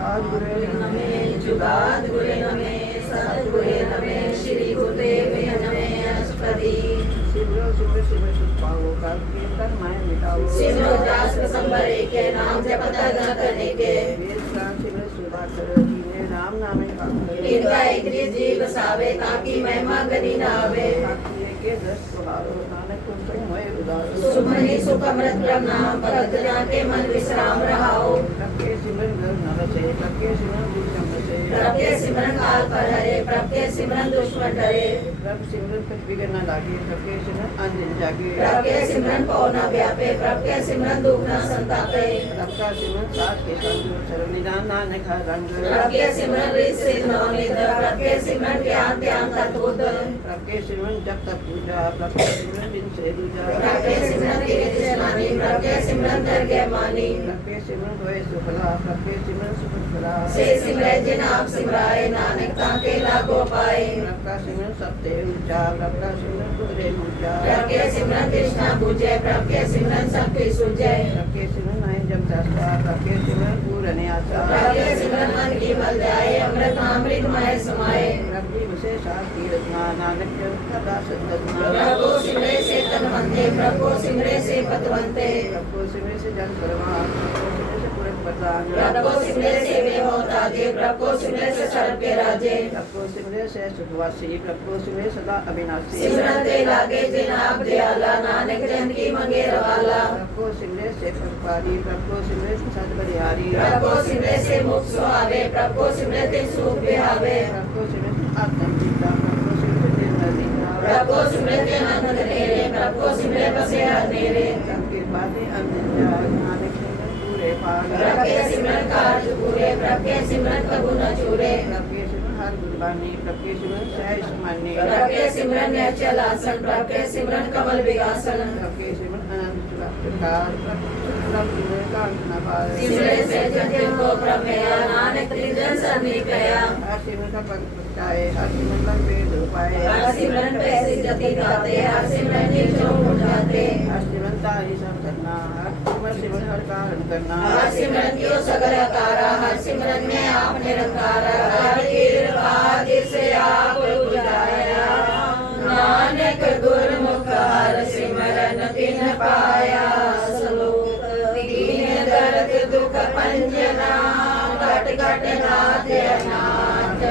आद्गुरे नमः जुगाद्गुरे नमः सद्गुरे नमः श्री गुरुदेव नमः अष्टपदी सिमरो सिमरो सिमरो सुपाओ का कीर्तन मैं मिटाओ सिमरो दास संबर के नाम जपता न करने के वेद का सिमरो सुधा करो जीने राम नामे का इनका एक जीव बसावे ताकि महिमा गनी ना आवे के दस सुहारो नानक तुम मोय उदारो सुमनि सुखमृत नाम भगत जाके मन विश्राम रहाओ प्रभु सिमरन घर न रचे प्रभु सिमरन दुष्टम रचे प्रभु सिमरन काल पर हरे प्रभु सिमरन दुश्मन डरे प्रभु सिमरन कुछ बिगड़ न लागे प्रभु सिमरन अंजन जागे प्रभु सिमरन पौ न व्यापे प्रभु सिमरन दुख न संतापे प्रभु सिमरन साथ के संग सर्व निदान नानक रंग प्रभु सिमरन रिस से नवनीत प्रभु सिमरन ज्ञान ध्यान तत्वोद प्रभु सिमरन जब तक पूजा प्रभु सिमरन दिन से दूजा प्रभु सिमरन के मानी प्रभु सिमरन कर के मानी प्रभु सिमरन होए सुफला प्रभु सिमरन सुफला से सिमरन जिन आप सिमराए नानक ताके लागो पाए प्रभु सिमरन सबते ऊंचा प्रभु सिमरन पूरे ऊंचा प्रभु सिमरन कृष्णा पूजे प्रभु सिमरन सब के सूझे प्रभु सिमरन आए जब शास्त्रा प्रभु सिमरन पूरने आशा प्रभु सिमरन मन की बल जाए अमृत अमृत मय समाए प्रभु मुझे शांति रचना नानक सदा सदना प्रभु सिमरे से तन मंते प्रभु सिमरे से पतवंते प्रभु सिमरे से जन परवान प्रभु सिमरे से पूरे प्रदान प्रभु सिमरे से बेहोताजे प्रभु सिमरे से शरण के राजे प्रभु सिमरे से सुखवासी प्रभु सिमरे सदा अविनाशी सिमरन ते लागे जिन आप दयाला नानक जन की मंगे रवाला प्रभु सिमरे से प्रभारी प्रभु सिमरे से सद बलिहारी प्रभु सिमरे से मुख सुहावे प्रभु सिमरे ते सुख बिहावे प्रभु सिमरे से आत्म जीता प्रभु सिमरे से नदीना प्रभु सिमरे के आनंद नेरे प्रभु सिमरे बसे नेरे सबके बातें अंजन जाग नानक सिमरन पूरे पाग प्रभु सिमरन कार्य पूरे प्रभु सिमरन कबू न छूरे प्रभु सिमरन हर गुरबानी प्रभु सिमरन सहज समानी प्रभु सिमरन अचल आसन प्रभु सिमरन कमल विगासन प्रभु सिमरन अनंत चुराकार प्रभु सिमरन कांत न पाए सिमरन से जन को प्रमेय नानक त्रिजन सरनी कया हर सिमरन का पंथ प्रचाए हर सिमरन का वेद उपाए हर सिमरन पे सिद्धि गाते हर सिमरन की जो उठाते हर सिमरन तारी सब करना हर सिमरन हर कारण करना हर सिमरन की सगल आकारा हर सिमरन में आप निरंकारा हर कृपा जिसे आप बुझाया नानक गुरमुख हर सिमरन तिन पाया सलोक दीन दर्द दुख पंजना घट घट नाथ अनाथ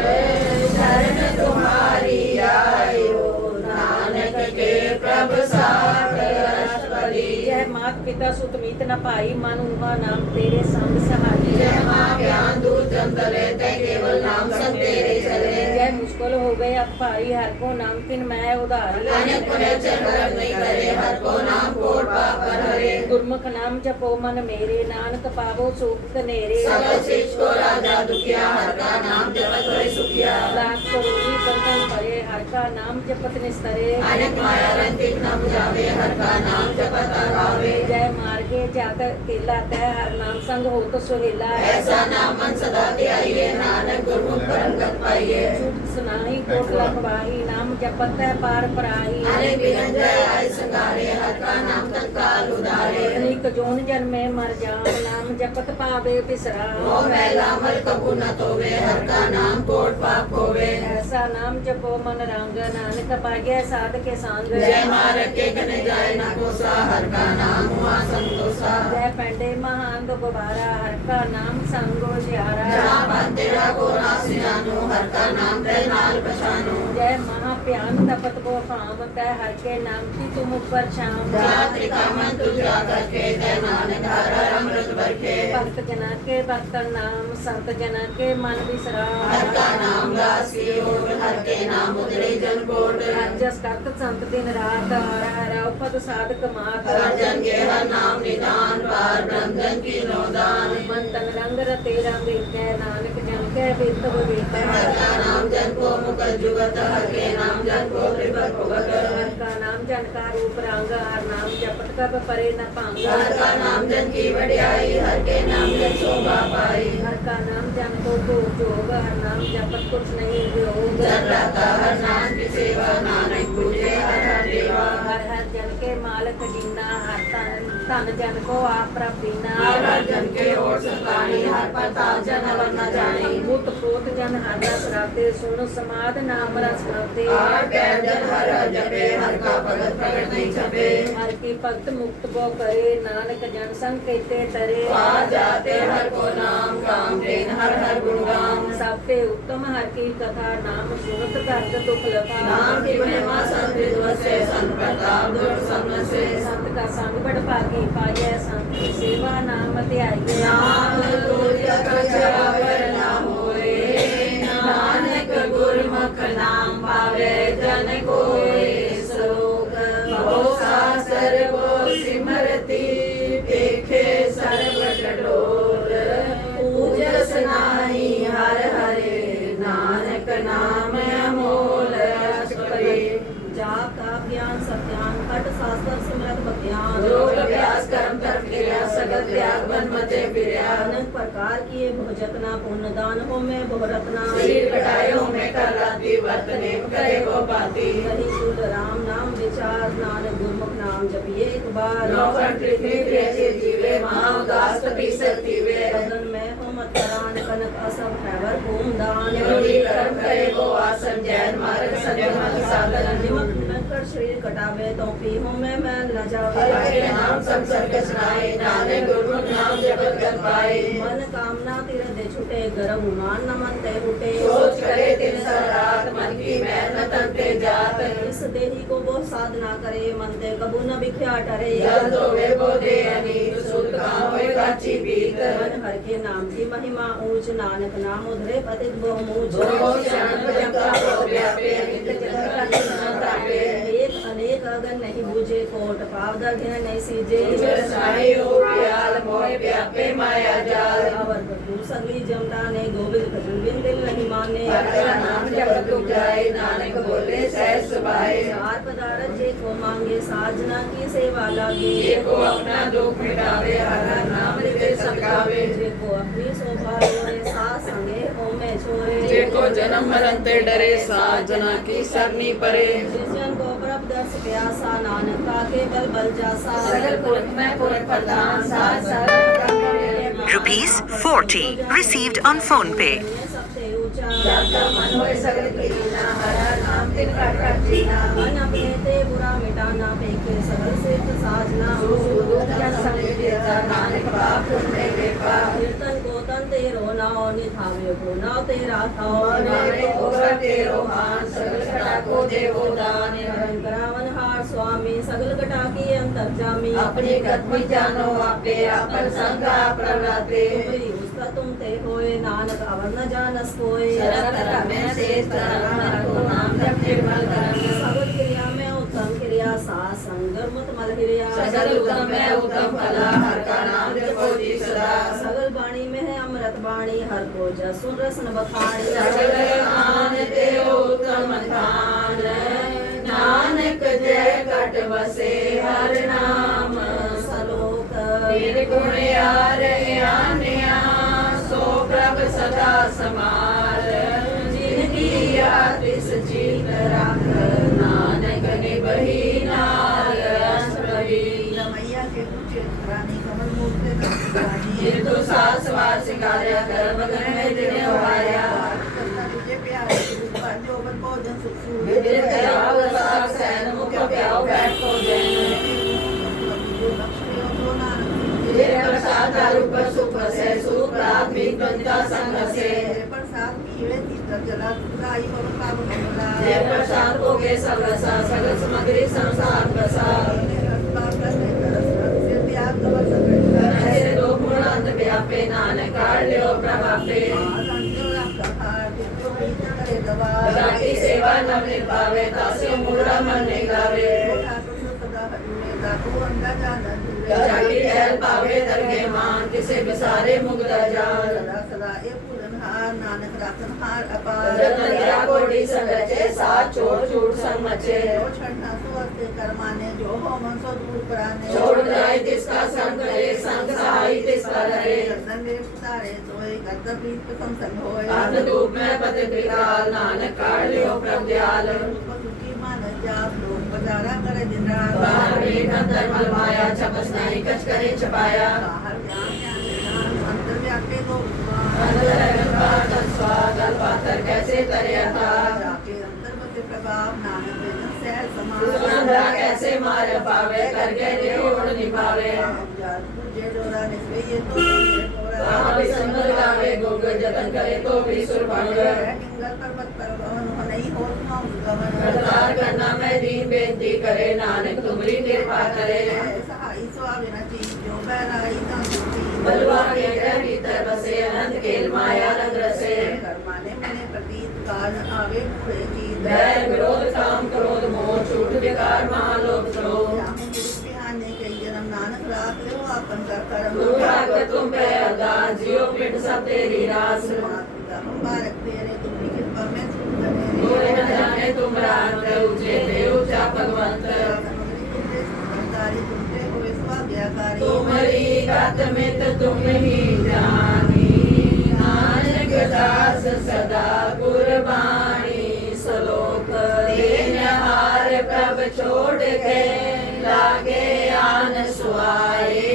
शरण तुम्हारी आयो नानक के प्रभु साथ अष्टपदी जय मात पिता सुत मीत न पाई मन उहा नाम तेरे संग सहाई जय मां ज्ञान दूर जंतले ते केवल नाम संग तेरे चले जय मुश्किल हो गए अब भाई हर को नाम तिन मैं उधारी अनेक पुण्य चरण नहीं करे हर को नाम कोट पाप पर हरे गुरमुख नाम जपो मन मेरे नानक पावो सुख कनेरे सगल शिष को राजा दुखिया हर का नाम जपत होए सुखिया लाख करोड़ी बंधन परे हर का नाम जपत निस्तरे अनेक माया रंतिक न बुझावे हर का नाम जपत आवे जय मार्गे जात केला तय हर नाम संग हो तो सुहेला ऐसा नाम मन सदा ध्याइए नानक गुरमुख परम गत पाइए झूठ सुनाई कोट लखवाही नाम जपत है पार पराही अनेक विघ्न जय आए संगारे हर का नाम तत्काल उधारे अनेक जोन जन्मे मर जाम नाम जपत पावे बिसराम मोह मैला मल कबू न तोवे हर का नाम कोट पाप होवे ऐसा नाम जपो मन रंग नानक पागे साध के संग जय मार्ग के गन जाए न कोसा हर का नाम हुआ संतोषा जय पेंडे महान दोबारा हर का नाम संगो जियारा जहाँ बात तेरा को नासी जानो हर का नाम ते नाल पहचानो जय महाप्यान तपत को फाम तय हर के नाम की तुम ऊपर शाम जात्रि का मन तुझा करके जय नानक हर अमृत बरखे भक्त जना के भक्त नाम संत जना के मन विश्राम हर का नाम दासी ओट हर के नाम उतरे जन कोट जस करत संत दिन रात हर हर पद साधक मात हर जन के हर नाम निदान पार ब्रह्म जन की नौदान मन तन रंग रते रंग के नानक जन के वित वित हर का नाम जन को मुकल जुगत हर के नाम जन को त्रिपत भुगत हर का नाम जन का रूप रंग हर नाम जपत कब परे न पांग हर का नाम जन की वड्याई हर के नाम जन शोभा पाई हर का नाम जन को जोग हर नाम जपत कुछ नहीं योग जन रहता हर नाम की सेवा नानक पूजे हर हर देवा हर हर जन के मालक जिन्ना हर तन ਧਨ ਜਨ ਕੋ ਆਪ ਪ੍ਰਾਪੀਨਾ हर हर जन के ओर सतानी हर प्रताप जन अवर न जानी ਮੁਤ ਪ੍ਰੋਤ ਜਨ ਹਰ ਰਸ ਰਾਤੇ ਸੁਣ ਸਮਾਦ ਨਾਮ ਰਸ ਗਾਤੇ आर पैर जन हर हर जपे हर का भगत प्रगट नहीं छपे हर की भक्त मुक्त बो करे नानक जन संग कहते तरे आ जाते हर को नाम काम देन हर हर गुण गाम सबते उत्तम हर की कथा नाम सुनत करत दुख लथा नाम की महिमा संत विद्वत से संत प्रताप दुर समन से संत का संग बड़ पागी पाए संत की सेवा नाम ध्याये नाम तुल्य कछावर न होए नानक गुरमुख नाम पावे जन कोय श्लोक बहु सासर वो सिमरती देखे सर्व टटोर पूजस नाही हर हरे नानक नाम अमोल अष्टपदी जाप ताप ज्ञान सत्यान हट शास्त्र सिमरत बख्यान योग अभ्यास कर्म तप क्रिया सगल त्याग बन मते फिरया अनंत प्रकार किए भोजतना पुण्य दान हो में बहुरत्ना शरीर कटायो में कर राती वर्तने करे को पाती कही कुल राम नाम विचार नानक गुरमुख नाम जपिए एक बार नौकर पृथ्वी प्रेचे जीवे महा उदास कपि सकती वे बदन में हो मत करान कनक असव हैवर भूम दान योगी कर्म करे को आसन जैन मार्ग संयम साधन निमक कर शरीर कटावे तो पी हो में मैल न जावे हरे नाम संसर्ग सुनाए नानक गुरमुख नाम जपत कर पाए मन कामना तीर दे छुटे गरम उमान न मन ते उठे सोच करे दिन सरात मन की मैल न तनते जात इस देही को वो साधना करे मन ते कबू न बिख्या टरे जल धोवे वो दे अनीत सुध काम होए काची पीत मन हर के नाम की महिमा ऊंच नानक नाम उधरे पतित बहु मूच जो शरण भजन का हो व्यापे नित्य जगत का निधन तापे एक अनेक अगन नहीं बूझे कोट पाव दर्घ्य नहीं सीजे साई हो प्याल मोह व्यापे माया जाल अवर प्रभु सगली जमता ने गोविंद भजन बिन दिल नहीं माने हर का नाम जपत उपजाए नानक बोले सहज सुभाए चार पदार्थ जे को मांगे साजना की सेवा लागे ये को अपना दुख मिटावे हर हर नाम नित्य संगावे जे को अपनी शोभा लोरे सास संगे होमे छोरे जे को जन्म मरण ते डरे साजना की सरनी परे जिस जन को प्रभ दर्श प्यासा नानक का के बल बल जासा सगल पुरख में पुरख प्रधान साथ साथ Rupees 40 received on phone pay. सबसे ऊंचा जाता मन होए सगल कीना हर हर नाम तिन काट काट जीना मन अपने ते बुरा मिटाना फेंके सगल से साजना नानक पाप पुण्य कृपा कीर्तन को तन तेरो नाओ निधावे को नाव तेरा थाओ नानक होगा तेरो मान सगल कटा को देवो दान करावन हार स्वामी सगल कटा की अंतर जामी अपनी कदमी जानो आपे आपन संग आप प्रवराते तुमरी उसका तुम ते होए नानक अवर न जानस कोय शरण में शेष धर्म को नाम जप निर्मल करम सगल क्रिया में उत्तम क्रिया सा संगर मत मल हिरिया सगल उत्तम में उत्तम फला हर का नाम जपो जी सदा सगल वाणी में है अमृत वाणी हर को जसुन रसन बखानी सगल खान ते उत्तम खान नानक जय कट बसे हर नाम सलोक निर्गुण यार आन्या सो प्रभ सदा समार जिनकी आतिश जीत रख नानक निबही नाल अष्टपदी मैया के पूछे रानी कमल मूर्ति जितु सास वार सिंगारिया कर मगन में दिन उहारिया तुझे प्यारे रूपा जो बन भोजन सुख विदित कयाव साग सैन मुख प्याव बैठ को जैन लक्ष्मी और जो नानक तेरे प्रसाद रूप सुख से सुप्रात भी द्वंद्वा संग से प्रसाद की वे तीर्थ जला गाई और पाप कमला जय प्रसाद हो गए सब रसा सगल सामग्री संसार प्रसाद ऐसे दो पूर्णांत व्यापे नानक काढ़ लियो प्रभापे जाकी सेवा नम निभावे दास्यो मूरा मन निगावे जाकी टहल पावे दरगे मान किसे बिसारे मुग्ध जान सदा ए पूरनहार नानक राखनहार अपार रतन या कोटि संरचे साथ छोड़ छूट संग मचे छड़ना सुवस्ते कर्माने जो हो मन सो दूर कराने छोड़ जाए तिसका संग करे संग सहाय तिसका करे नंगे पुतारे सोए करता प्रीत को संग होए अर्ध धूप में पति विकराल नानक काढ़ लियो प्रभ दयाल सुखी मान जात लोग बजारा करे दिन रात बाहर मीठ अंदर मलमाया छपस नहीं कच करे छपाया बाहर ज्ञान ज्ञान अंतर व्यापे को अंदर अगल बाहर तन स्वाद गल पातर कैसे तरिया था जाके अंतर्गत प्रभाव नानक वेदन सहज समाज सुनंदा कैसे मार पावे करके देवोड़ निभावे जे डोरा निकले ये तो कहाँ भी संगल गावे गोग जतन करे तो भी सुरभंग किंगल पर्वत पर भवन हो नहीं हो तुम गवन करतार करना मैं दीन बेनती करे नानक तुमरी कृपा करे सहाई स्वामी न चीज जो बैराई ना सुती बलवा के गृह भीतर बसे अनंत खेल माया रंग रसे कर्माने मने प्रतीत काल आवे पूरे चीज बैर विरोध काम क्रोध मोह छूट विकार महालोक श्लोक आने के जन्म नानक रात लो अपन कर कर्म गुरु भागवत तुम पे अरदास जियो पिंड सब तेरी रास मुबारक तेरे तुम्हारी कृपा में सुन कोई न जाने तुम रात ऊंचे थे ऊंचा भगवंत तारी तुमसे हुए स्वाज्ञाकारी तुम्हारी गत मित तुम ही जानी नानक दास सदा कुर्बानी सलोक दीन हार प्रभ छोड़ के लागे आन सुआए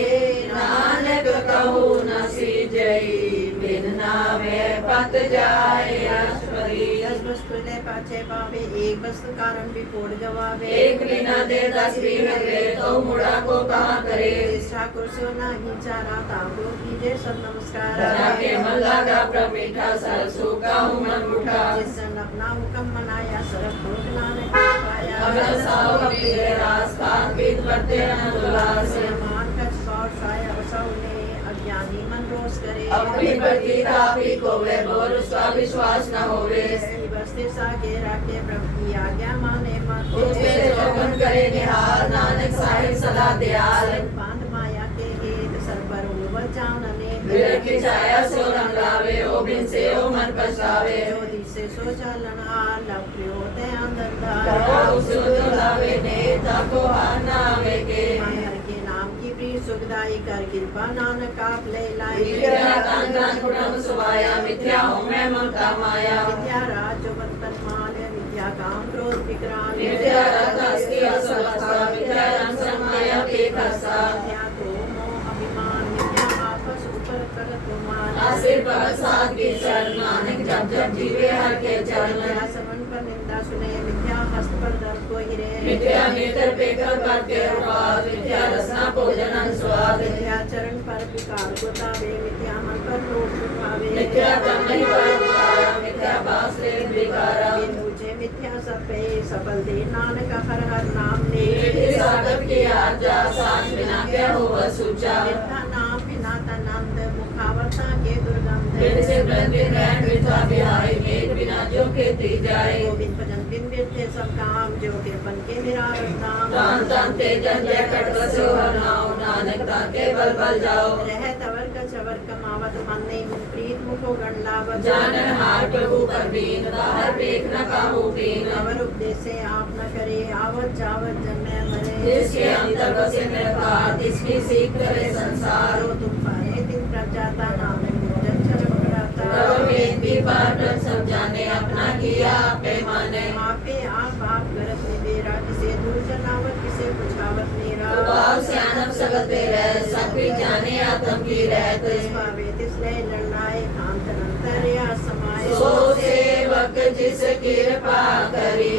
नानक कहू न सीजई बिन नामे पत जाए अश्वरी दस वस्तु ने पाछे पावे एक वस्तु कारण भी फोड़ जवाबे एक बिना दे 10 भी मिले तो मुड़ा को कहाँ करे ठाकुर सो नहीं चारा ताको कीजे सब नमस्कार जाके मन लगा प्रमीठा सरसू का हूँ मन उठा जिसन अपना हुक्म मनाया सरब भोग नानक पाया अगर साव अपने रास कान पीत करते हैं उल्लास मान कछ और साया बसाउने अज्ञानी मन रोष करे अपनी प्रति तापी को वे बोल उसका विश्वास न होवे बस्ते सागे राखे प्रभु की आज्ञा माने मत उसके चौकन करे निहाल नानक साहिब सदा दयाल पांड माया के हेत सर पर उबर जाने विरह की छाया सो रंग लावे ओ बिन से ओ मन पछतावे ज्योति से सो चालन हार लव प्रियोते अंदर ताको उसो जो लावे ने ताको हार ना आवे के हर के नाम की प्रिय सुखदाई कर कृपा नानक आप ले लाई विद्या कान कान कुटुंब सुवाया मिथ्या हूँ मैं ममता माया विद्या राज जो बंधन मान विद्या काम क्रोध विक्रांत विद्या रस की असवस्था विद्या रंग समाया के खसा विद्या को मोह अभिमान विद्या आपस ऊपर करत मान आसिर प्रसाद की शरण नानक जब जब जीवे हर के चरण विद्या समन पर निंदा सुने विद्या हस्त पर दर्द को हिरे विद्या नेत्र पे कर करते उपाद विद्या रसना भोजन अनुस्वाद विद्या चरण पर विकार को तावे विद्या मन पर लोभ उठावे विद्या तम नहीं पर उतारा विद्या बास रे विकारा मुझे विद्या सब पे सफल दे नानक हर हर नाम ले विधि साधक की आज्ञा सांस बिना क्या हो सूचा विद्या नाम बिना तनंद मुखावता के दुर्गंध बिन से ब्रह्म रैन विद्या बिहारी मेघ बिना जो खेती जाए गोविंद भजन बिन विद्य सब काम जो के बन के निरावत नाम तान तान तेजन जय कट बसो हरनाओ नानक ताके बल बल जाओ रह तवर का चवर कमावत मन नहीं मुख प्रीत मुखो गण लावत जानन हार प्रभु पर बीन बाहर पेख न काहू बीन अवर उपदेश से आप न करे आवत जावत जन्मे मरे जिसके अंतर बसे निरकार जिसकी सीख करे संसार सारो तुम पाए दिन प्रजाता नाम मुझे चरम कराता तब वेद भी पार ब्रह्म सब जाने अपना किया आपे माने आपे आप गरत निबेरा किसे दूर जनावत किसे पुछावत मेरा भाव स्यानम सगत रह सब भी जाने आत्म की रहत पावे तिसले लड़ाए कांत अंतर या समाये सो सेवक जिस कृपा करी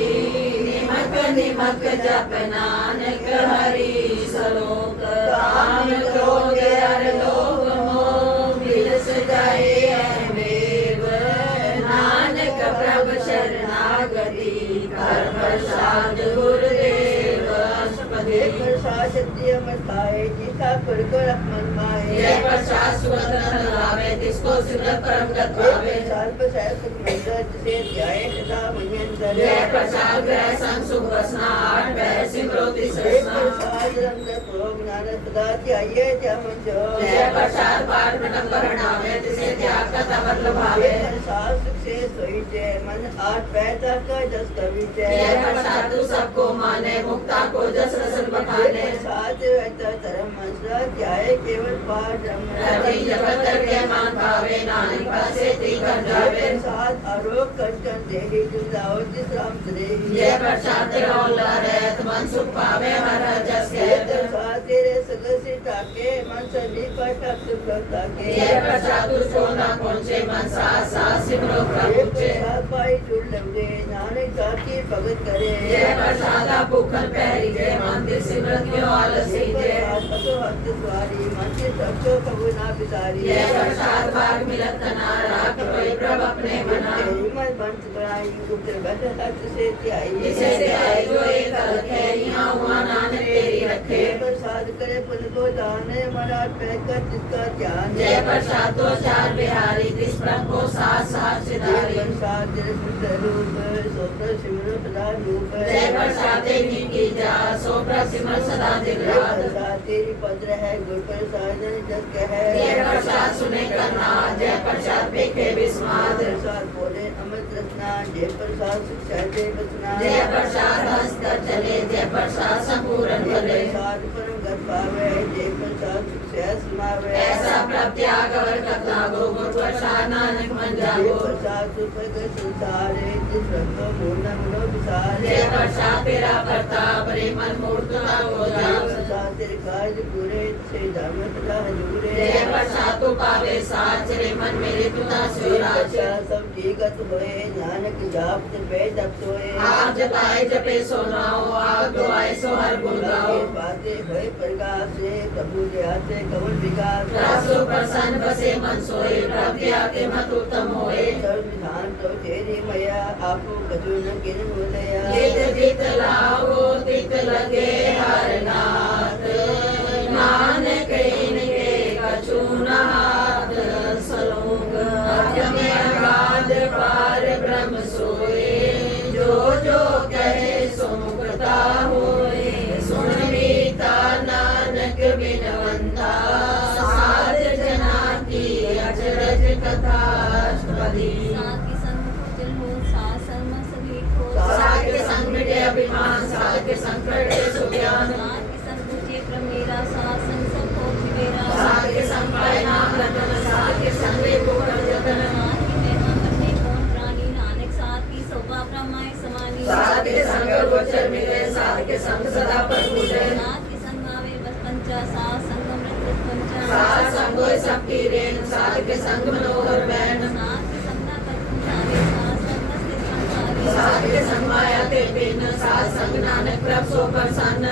निमक निमक जप नानक हरि सलोक काम क्रोध हर लोभ मोह बिलस जाए देव नानक प्रभ शरणागति कर प्रसाद गुरुदेव अष्टपदी जय प्रसाद सुगंध लावे तिसको सुगंध परम गत पावे जय प्रसाद ग्रह संग सुख वसना आठ पैर सिमरोति ससना जय प्रसाद पाठ प्रटम करणावे तिसे त्याग का तप सिखावत लुभावे। प्रसाद सुख से सोई जय मन आठ पैदा का जस कवि जय जय प्रसाद तू सबको माने मुक्ता को जस रसन बखाने। प्रसाद वैता धर्म मंसा ध्याय केवल पाठ रति जगत के मान पावे नानक पासे ती कर जावे। प्रसाद आरोग कर देहि जुदाओ जिस राम श्री जय प्रसाद तेरा रहत मन सुख पावे हर जस जय कहत। प्रसाद तेरे सगल से ताके मन सन्नी पर सुख ताके जय प्रसाद तुझको ना पहुँचे मन साथ साथ सिमरो प्रभु चे। प्रसाद पाई जुड़ लगे नानक साथी भगत करे जय प्रसाद भूखन पहरी जय मंदिर सिमरत क्यों आलसी जय। असो हस्त सवारी मंदिर सबको कबू ना बिसारी जय प्रसाद भाग मिलत ना राख कोई प्रभ अपने मना। तेरी मन बंस बनाई गुप्त बैठ हस्त से त्याई जिसे से आए जो एक अलग है यहाँ हुआ नानक तेरी रखे। जय प्रसाद करे पुन को दान मना पैकर जिसका ध्यान जय प्रसाद तो चार बिहारी तिस प्रभ को साथ साथ सिधारी। प्रसाद तेरे सुंदर रूप सोप्र सिमर सदा रूप जय प्रसाद तेरी की जा सो प्रसिमर सदा दिन जय रात। प्रसाद तेरी पत्र है गुर प्रसाद जस कह जय प्रसाद सुने करना जय प्रसाद पेखे विस्माद। प्रसाद बोले अमृत रत्ना जय प्रसाद शिक्षा जय बचना जय प्रसाद हंस कर चले जय प्रसाद संपूर्ण जय भले। प्रसाद परम गत पावे जय प्रसाद शिक्षा समावे ऐसा प्रभ त्याग अवर कथा गो गुर प्रसाद नानक मन जय जागो। प्रसाद सुपग संसार जिस रत्न मूर्ण मनो विसार जय प्रसाद तेरा प्रताप रे मन मूर्तता को जय जाग। प्रसाद तेरे काज पूरे से धर्म सदा हजूरे जय प्रसाद तू पावे साच रे मन मेरे तुता जय सुराज। प्रसाद सब ठीकत होए नानक जाप पे जप सोए आप जपाए जपे सो नाओ आप दुआए सो हर गुण गाओ। बातें भय प्रकाश से प्रभु दया से कवन विकास रसो प्रसन्न बसे मन सोए प्रभ दया के मत उत्तम होए। सर्व विधान तो तेरी मया आपको कछु न किन बोलया जित जित लाओ तित लगे हर नाथ नानक इनके कछु न हाथ। सलोक अजमे अगाध पार ब्रह्म सोए जो जो कहे सो मुक्ता होए। सुन मीता नानक बिनवंता साध जना की अचरज कथा अष्टपदी। साध के संग मिटे अभिमान साध के संग प्रगटे सुज्ञान। साध के संग पाए नाम रतन साध के संग वे पूर्ण जतन। साध के संग गोचर मिले साध के संग सदा पर पूजे। साध संग होए सबकी रेन साध के संग मनोहर बैन। साध के संग माया ते बिन साध संग नानक प्रभ सो प्रसन्न।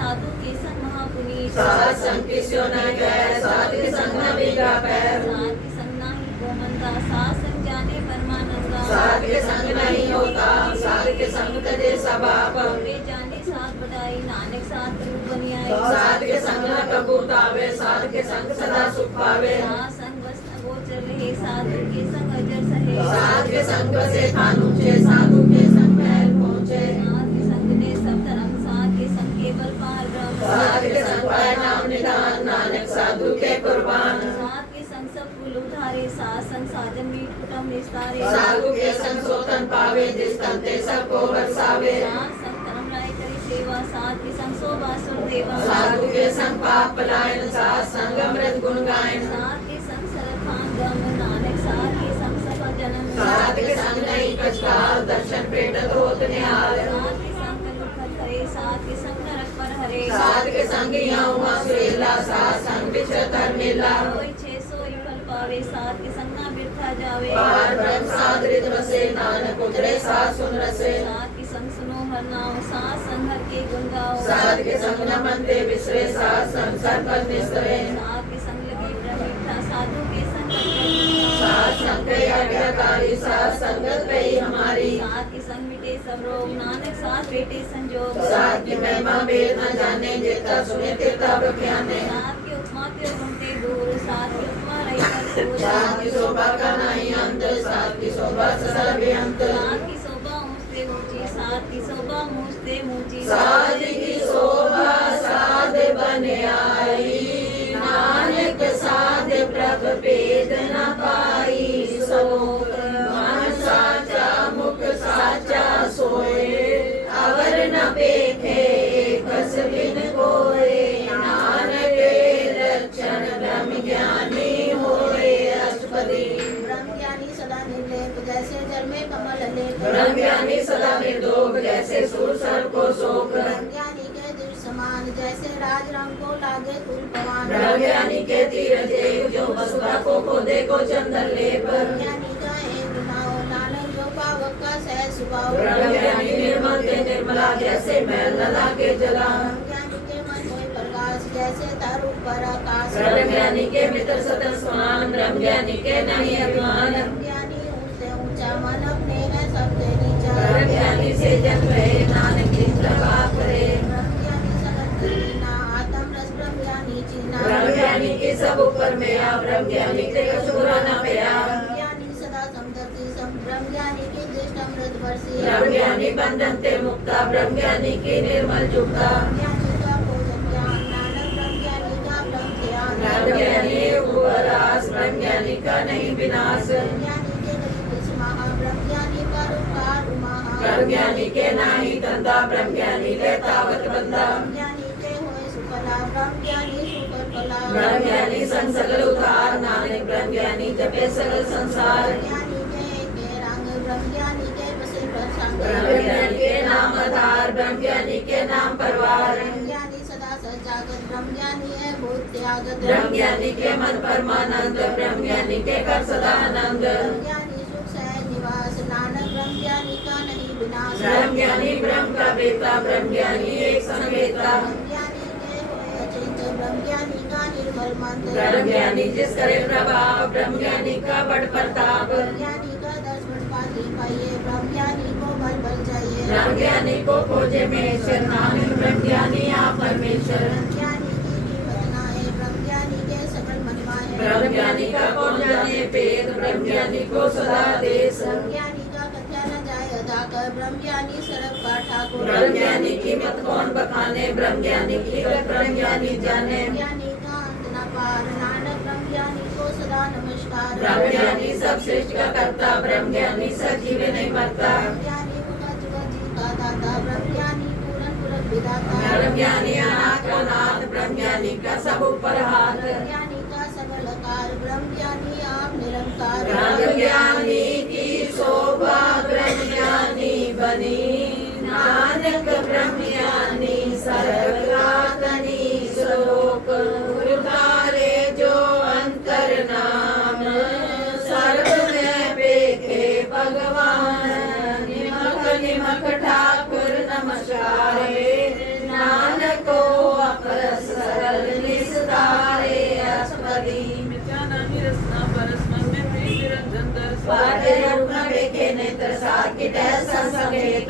साधु के संग महापुनी साध संग किस्यो न गैर साध के संग न बिगा पैर। साध के संग नाही गोमंदा साध संग जाने परमानंदा। साध के संग नहीं होता साध के संग तजे सबाप। वे जाने साध बढ़ाई नानक साध गुरु बनियाई। साध के संग न कबूत आवे साध के संग सदा सुख पावे। साध संग वस्त्र गोचर रहे साधु के संग अजर सहे। साध के संग बसे थान ऊंचे साधु के संग महल पहुँचे। साध के संग ने सब धर्म साध के संग केवल पार ब्रह्म। साध के संग पाए नाम निदान नानक साधु के कुर्बान। साध के संग सब कुल उधारे साध संग साजन मीठ कुटुंब निस्तारे। साधु के संग सोतन पावे जिस तन ते सबको बरसावे। साध संग धर्म राय करी सेवा साध के संग शोभा सुर देवा। साधु के संग पाप पलायन साध संग अमृत गुण गायन। साध के संग सरपांगम नानक साध के संग सफल जन्म। साध के संग नहीं कछकाल दर्शन पेटत होत निहाल। साध के संग कलुखत हरे साध के संग नरक पर हरे। साध के संग यहाँ हुआ सुरीला साध संग विचरत हर मेला। कोई छे सोई फल पावे साध के संग ना बिरथा जावे। पार ब्रह्म साध रित रसे नानक उतरे साध सुन रसे। साध के संग सुनो हर नाम साध संग हर के गुण गाओ। साध के संग न मनते बिसरे साध संग सर पर निस्तरे। साध के संग लगे प्रमिठा साधु के संग साध संग पे आज्ञाकारी साध संगत पे ही हमारी। साध के संग मिटे सब रोग नानक साध बेटे संजोग। साध की महिमा वेद न जाने जेता सुने तेता बख्याने। साध के उपमा के गुण ते दूर साध के उपमा रही कर दूर। साध की शोभा का नहीं अंत साध की शोभा सदा बेअंत। साध की शोभा ऊंचते ऊंची साध की शोभा ऊंचते ऊंची। साध की शोभा साध बन आई नानक साध प्रभ भेद न जैसे जल में कमल लेप। ब्रह्मज्ञानी सदा निर्दोष जैसे सूर सर्प को शोक। ब्रह्मज्ञानी के दिल समान जैसे राज रंग को लागे तुल पवन। ब्रह्मज्ञानी के तीर जेव जो वसुधा को खोदे को चंदन लेप। ब्रह्मज्ञानी का एक नाव नानक जो पावक का सह सुभाव। ब्रह्मज्ञानी निर्मल के निर्मला जैसे मैल लगा के जला। ब्रह्मज्ञानी के मन में प्रकाश जैसे तार ऊपर आकाश। ब्रह्मज्ञानी के मित्र सतत समान ब्रह्मज्ञानी के नहीं अभिमान। ब्रह्मज्ञानी ऊंचे ऊंचा मन अपने है सबसे नीचा। ब्रह्मज्ञानी से जन रहे नानक की कृपा करे। ब्रह्मज्ञानी सगत कीना आत्म रस ब्रह्मज्ञानी चीना। ब्रह्मज्ञानी की सब ऊपर में आ ब्रह्मज्ञानी के कछु बुरा न पया। ब्रह्मज्ञानी सदा समदर्शी सम ब्रह्मज्ञानी की दृष्टि अमृत वर्षी। ब्रह्मज्ञानी बंधन ते मुक्ता ब्रह्मज्ञानी की निर्मल चुक्ता। ब्रह्मज्ञानी का भोजन ज्ञान नानक ब्रह्मज्ञानी का ब्रह्म ध्यान। ब्रह्मज्ञानी उपरास ब्रह्मज्ञानी का नहीं विनाश। ब्रह्मज्ञानी के गति महा ब्रह्मज्ञानी का रूपकार उमहा। ब्रह्मज्ञानी के नाही धंधा ब्रह्मज्ञानी ले तावत बंदा। ब्रह्मज्ञानी के होए सुफला ब्रह्मज्ञानी सुफल फला। ब्रह्मज्ञानी संग सकल उधार नानक ब्रह्मज्ञानी जपे सकल संसार। ब्रह्मज्ञानी के रंग ब्रह्मज्ञानी के बसे प्रसंग। ब्रह्मज्ञानी के नाम आधार ब्रह्मज्ञानी के नाम परवार। ब्रह्मज्ञानी सदा सजागत ब्रह्मज्ञानी है भूत त्यागत। ब्रह्मज्ञानी के मन परमानंद ब्रह्मज्ञानी के कर सदा आनंद। ब्रह्मज्ञानी सुख सहज निवास नानक ब्रह्मज्ञानी का नहीं विनाश। ब्रह्मज्ञानी ब्रह्म का बेटा ब्रह्मज्ञानी एक संवेता। ब्रह्मज्ञानी के होए अचिंत ब्रह्मज्ञानी का निर्मल मंत्र। ब्रह्मज्ञानी जिस करे प्रभाव ब्रह्मज्ञानी का बड़ प्रताप। ब्रह्मज्ञानी का दर्शन पाती पाइए ब्रह्मज्ञानी को बल बल चाहिए। ब्रह्मज्ञानी को खोजे महेश्वर नानक ब्रह्मज्ञानी आप परमेश्वर। ब्रह्मज्ञानी की घटनाएं ब्रह्मज्ञानी के सकल महिमाएं। ब्रह्मज्ञानी का कौन जाने भेद ब्रह्मज्ञानी को सदा देश। ब्रह्मज्ञानी का कथ्या न जाए अदा कर ब्रह्मज्ञानी सरब का ठाकुर। ब्रह्मज्ञानी की मत कौन बखाने ब्रह्मज्ञानी की गत ब्रह्मज्ञानी जाने। ब्रह्मज्ञानी का अंत न पार नानक ब्रह्मज्ञानी को सदा नमस्कार। ब्रह्मज्ञानी सब सृष्टि का करता ब्रह्मज्ञानी सजीव नहीं मरता। ब्रह्मज्ञानी मुखा जी का दाता ब्रह्मज्ञानी पूरन पूरन विधाता। ब्रह्मज्ञानी अनाथ का नाथ ब्रह्मज्ञानी का सब ऊपर हाथ। ब्रह्मज्ञानी का सकल कार ब्रह्मज्ञानी आप निरंकार। ब्रह्मज्ञानी की शोभा ब्रह्मज्ञानी बनी नानक ब्रह्मज्ञानी सर्वगातनी श्लोक। उतारे जो अंतर नाम सर्व में पेखे भगवान। निमक निमक ठाकुर नमस्कारे नानक को अपर सरल निस्तारे अस्पदी। बाटे रुकना बेखे नेत्र साथ की टहसा संगीत।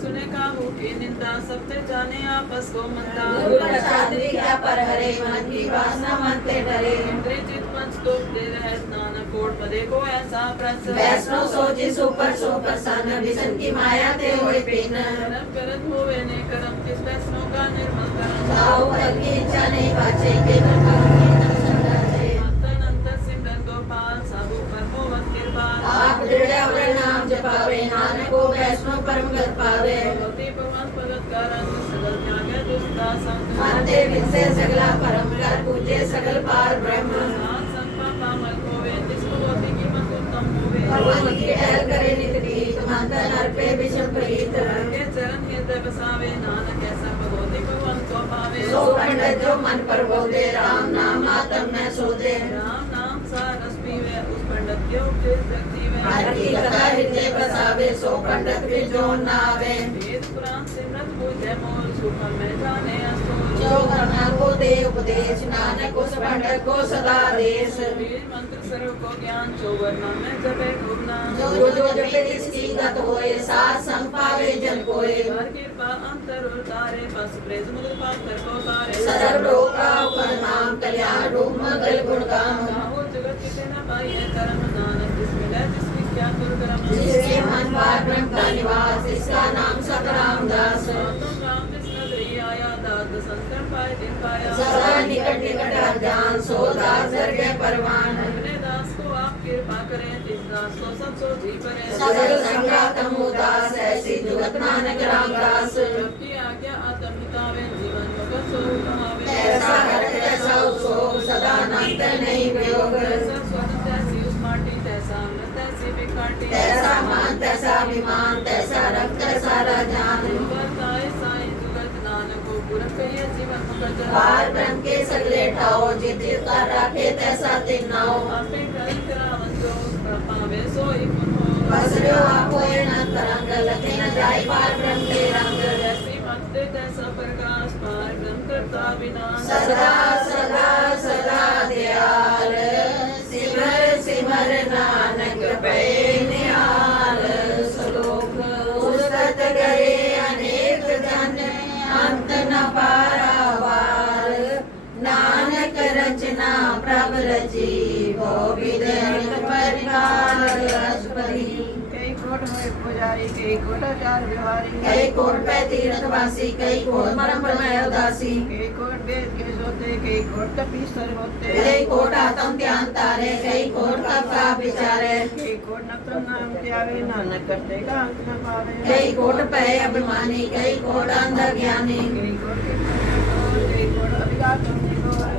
सुने काहू की निंदा सबते जाने आपस को मंदा। गुरु प्रसाद विद्या पर हरे मन की वासना मन ते डरे। इंद्रिय चित पंच तो दे रहे नानक कोट पदे को ऐसा प्रसन्न। वैष्णव सोची सुपर सो प्रसन्न विष्णु की माया ते होए पीन। कर्म करत होवे ने कर्म किस वैष्णव का निर्मल कर्म। साहु फल की इच्छा नहीं बाचे केवल कर्म की दर्शन राजे। अंतर अंतर सिमरन गोपाल साधु परमोवत कृपाल। आप दृढ़ अवर नाम जपावे नानक को वैष्णव परम गत पावे। भक्ति भगवान भगत का रंग सगल त्यागे दुष्टा संग। मानते विनसे सगला परम कर पूजे सकल पार ब्रह्म। नाथ संग पापा मल होवे जिसको भक्ति की मत उत्तम होवे। भगवान की टहल करे नित गीत मंथन अर्पे विषम प्रीत। के चरण हृदय बसावे नानक ऐसा भगवती भगवान को पावे। सो पंडित जो मन पर बोले राम नाम आत्म में सोदे। राम नाम सारस पीवे उस पंडित के उपदेश व्यक्ति वे। हर की कथा हृदय बसावे सो पंडित फिर जो नावे। वेद पुराण सिमरन पूजे मोल सुखम में जाने असूल। जो करना को दे उपदेश नानक उस पंडित को सदा देश। वीर मंत्र सर्व को ज्ञान जो वर्णन में जपे खूब नाम। जो जो जपे इसकी गत होए साथ संग पावे जन कोय। हर कृपा अंतर उतारे बस प्रेज मुद पाकर को तारे। सरल रोका पर नाम कल्याण रूप मंगल गुण काम। गाहो जगत किसे न पाइए कर्म नानक जिसमें लय जिसकी क्या दुर्गम। जिसके मन पार ब्रह्म का निवास इसका नाम सतराम दास। तुम राम जिस नगरी आया दाद संकर पाए दिन पाया। सदा निकट निकट अजान सो दास जरगे परवान। अपने दास को आप कृपा करें जिस दास को सब सो जी परे। सगल संगातम उदास ऐसी जुगत नानक रामदास। सबकी आज्ञा आत्म हितावे जीवन मुक्त सो कहावे। ऐसा कर तैसा उपसोग सदा नांत नहीं वियोग। तैसा स्वर्ण तैसी उस माटी तैसा अमृत तैसी बिकाटी। अभिमान तैसा रख तैसा जान। वर्ताए साई जुगत नानक को पुरख कहिए जीवन मुकत पार ब्रह्म के सगले ठाओ जित जित कर राखे तैसा तिन नाओ। आपे कल करावन जो पावे सोई पुन हो बसरो आपोए न तरंग लखे न जाय पार ब्रह्म के रंग। जैसी मत दे तैसा प्रकाश पार ब्रह्म करता विनाश सदा सदा सदा दयाल सिमर सिमर नानक पे निहाल। श्लोक उस्तत करे अनेक जन अंत न पारावार। नानक रचना प्रभ रची वो विद अनेक प्रकार। अष्टपदी कई कोट हुए पुजारी कई कोट आचार व्यवहारी कई कोट पे तीर्थवासी कई कोट परम परमय उदासी। कई कोट वेद के सोते कई कोट तपीश्वर होते कई कोट आत्म ध्यान तारे कई कोट कब का विचारे। कई कोट न नाम त्यावे नानक करते का अंत न पावे कई कोट पे अभिमानी कई कोट अंध ज्ञानी। कई कोट कई कोट अभिलाष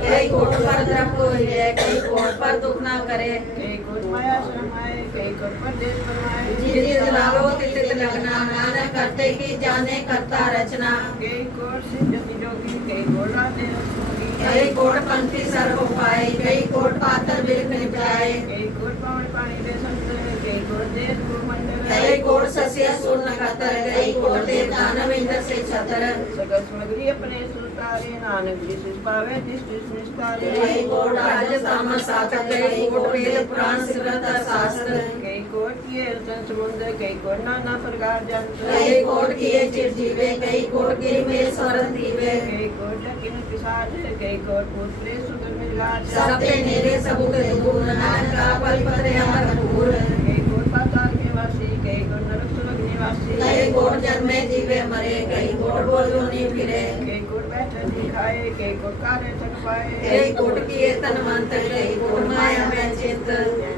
कई कोट पर द्रव को है कई कोट पर दुख ना करे। कई कोट माया शरमाए कई कोट परदेश फरमाए जित जित लागो तित तित लगना नानक करते की जाने करता रचना। कई कोट सिद्ध निरोगी कई कोट राधे रसोगी कई कोट पंक्ति सर्व पाए कई कोट पातर बिरख निपटाए। कई कोट पावन पानी दे संत कई कोट देश भूमंडल कई कोट सस्य सुर नखतर कई कोट देव दानव इंद्र से छतर। सगत समग्री अपने सुतारे नानक जिस पावे जिस निस्तारे कई कोट राज तामस साधक कई कोट वेद पुराण सिमरत शास्त्र। कई कोट किए रतन समुद्र कई कोट नाना प्रकार जंत्र कई कोट किए चिर जीवे कई कोट गिरि में स्वरन दीवे। कई कोट किन पिशाच कई कोट पुत्रे सुगर मिलाट सबते नेरे सबुत दूर नानक का पल पत्र अमर भूर। कई कोट पाताल के वासी कई कोट नरक सुरग निवासी कई कोट जन्मे जीवे मरे कई कोट बोलो नहीं फिरे। कई कोट बैठे दिखाए कई कोट कार्य थक पाए कई कोट किए तन मंत्र कई कोट माया में चित।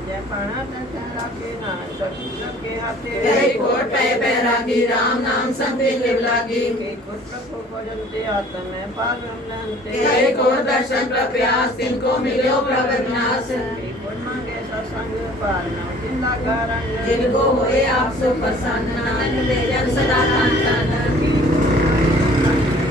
जय पाना तन राखे नानक सब के हाथे कई कोट पे बैरागी राम नाम संपिन लिव लागी। कई कोट प्रभु भजनते आत्म में पार ब्रह्मते कई कोट दर्शन प्रप्यास तिनको मिलो प्रभु विनाश। कई कोट मांगे सत्संग पार न जिंदा का रंग जिनको हुए आप सो प्रसन्न नानक दे जन सदा धन।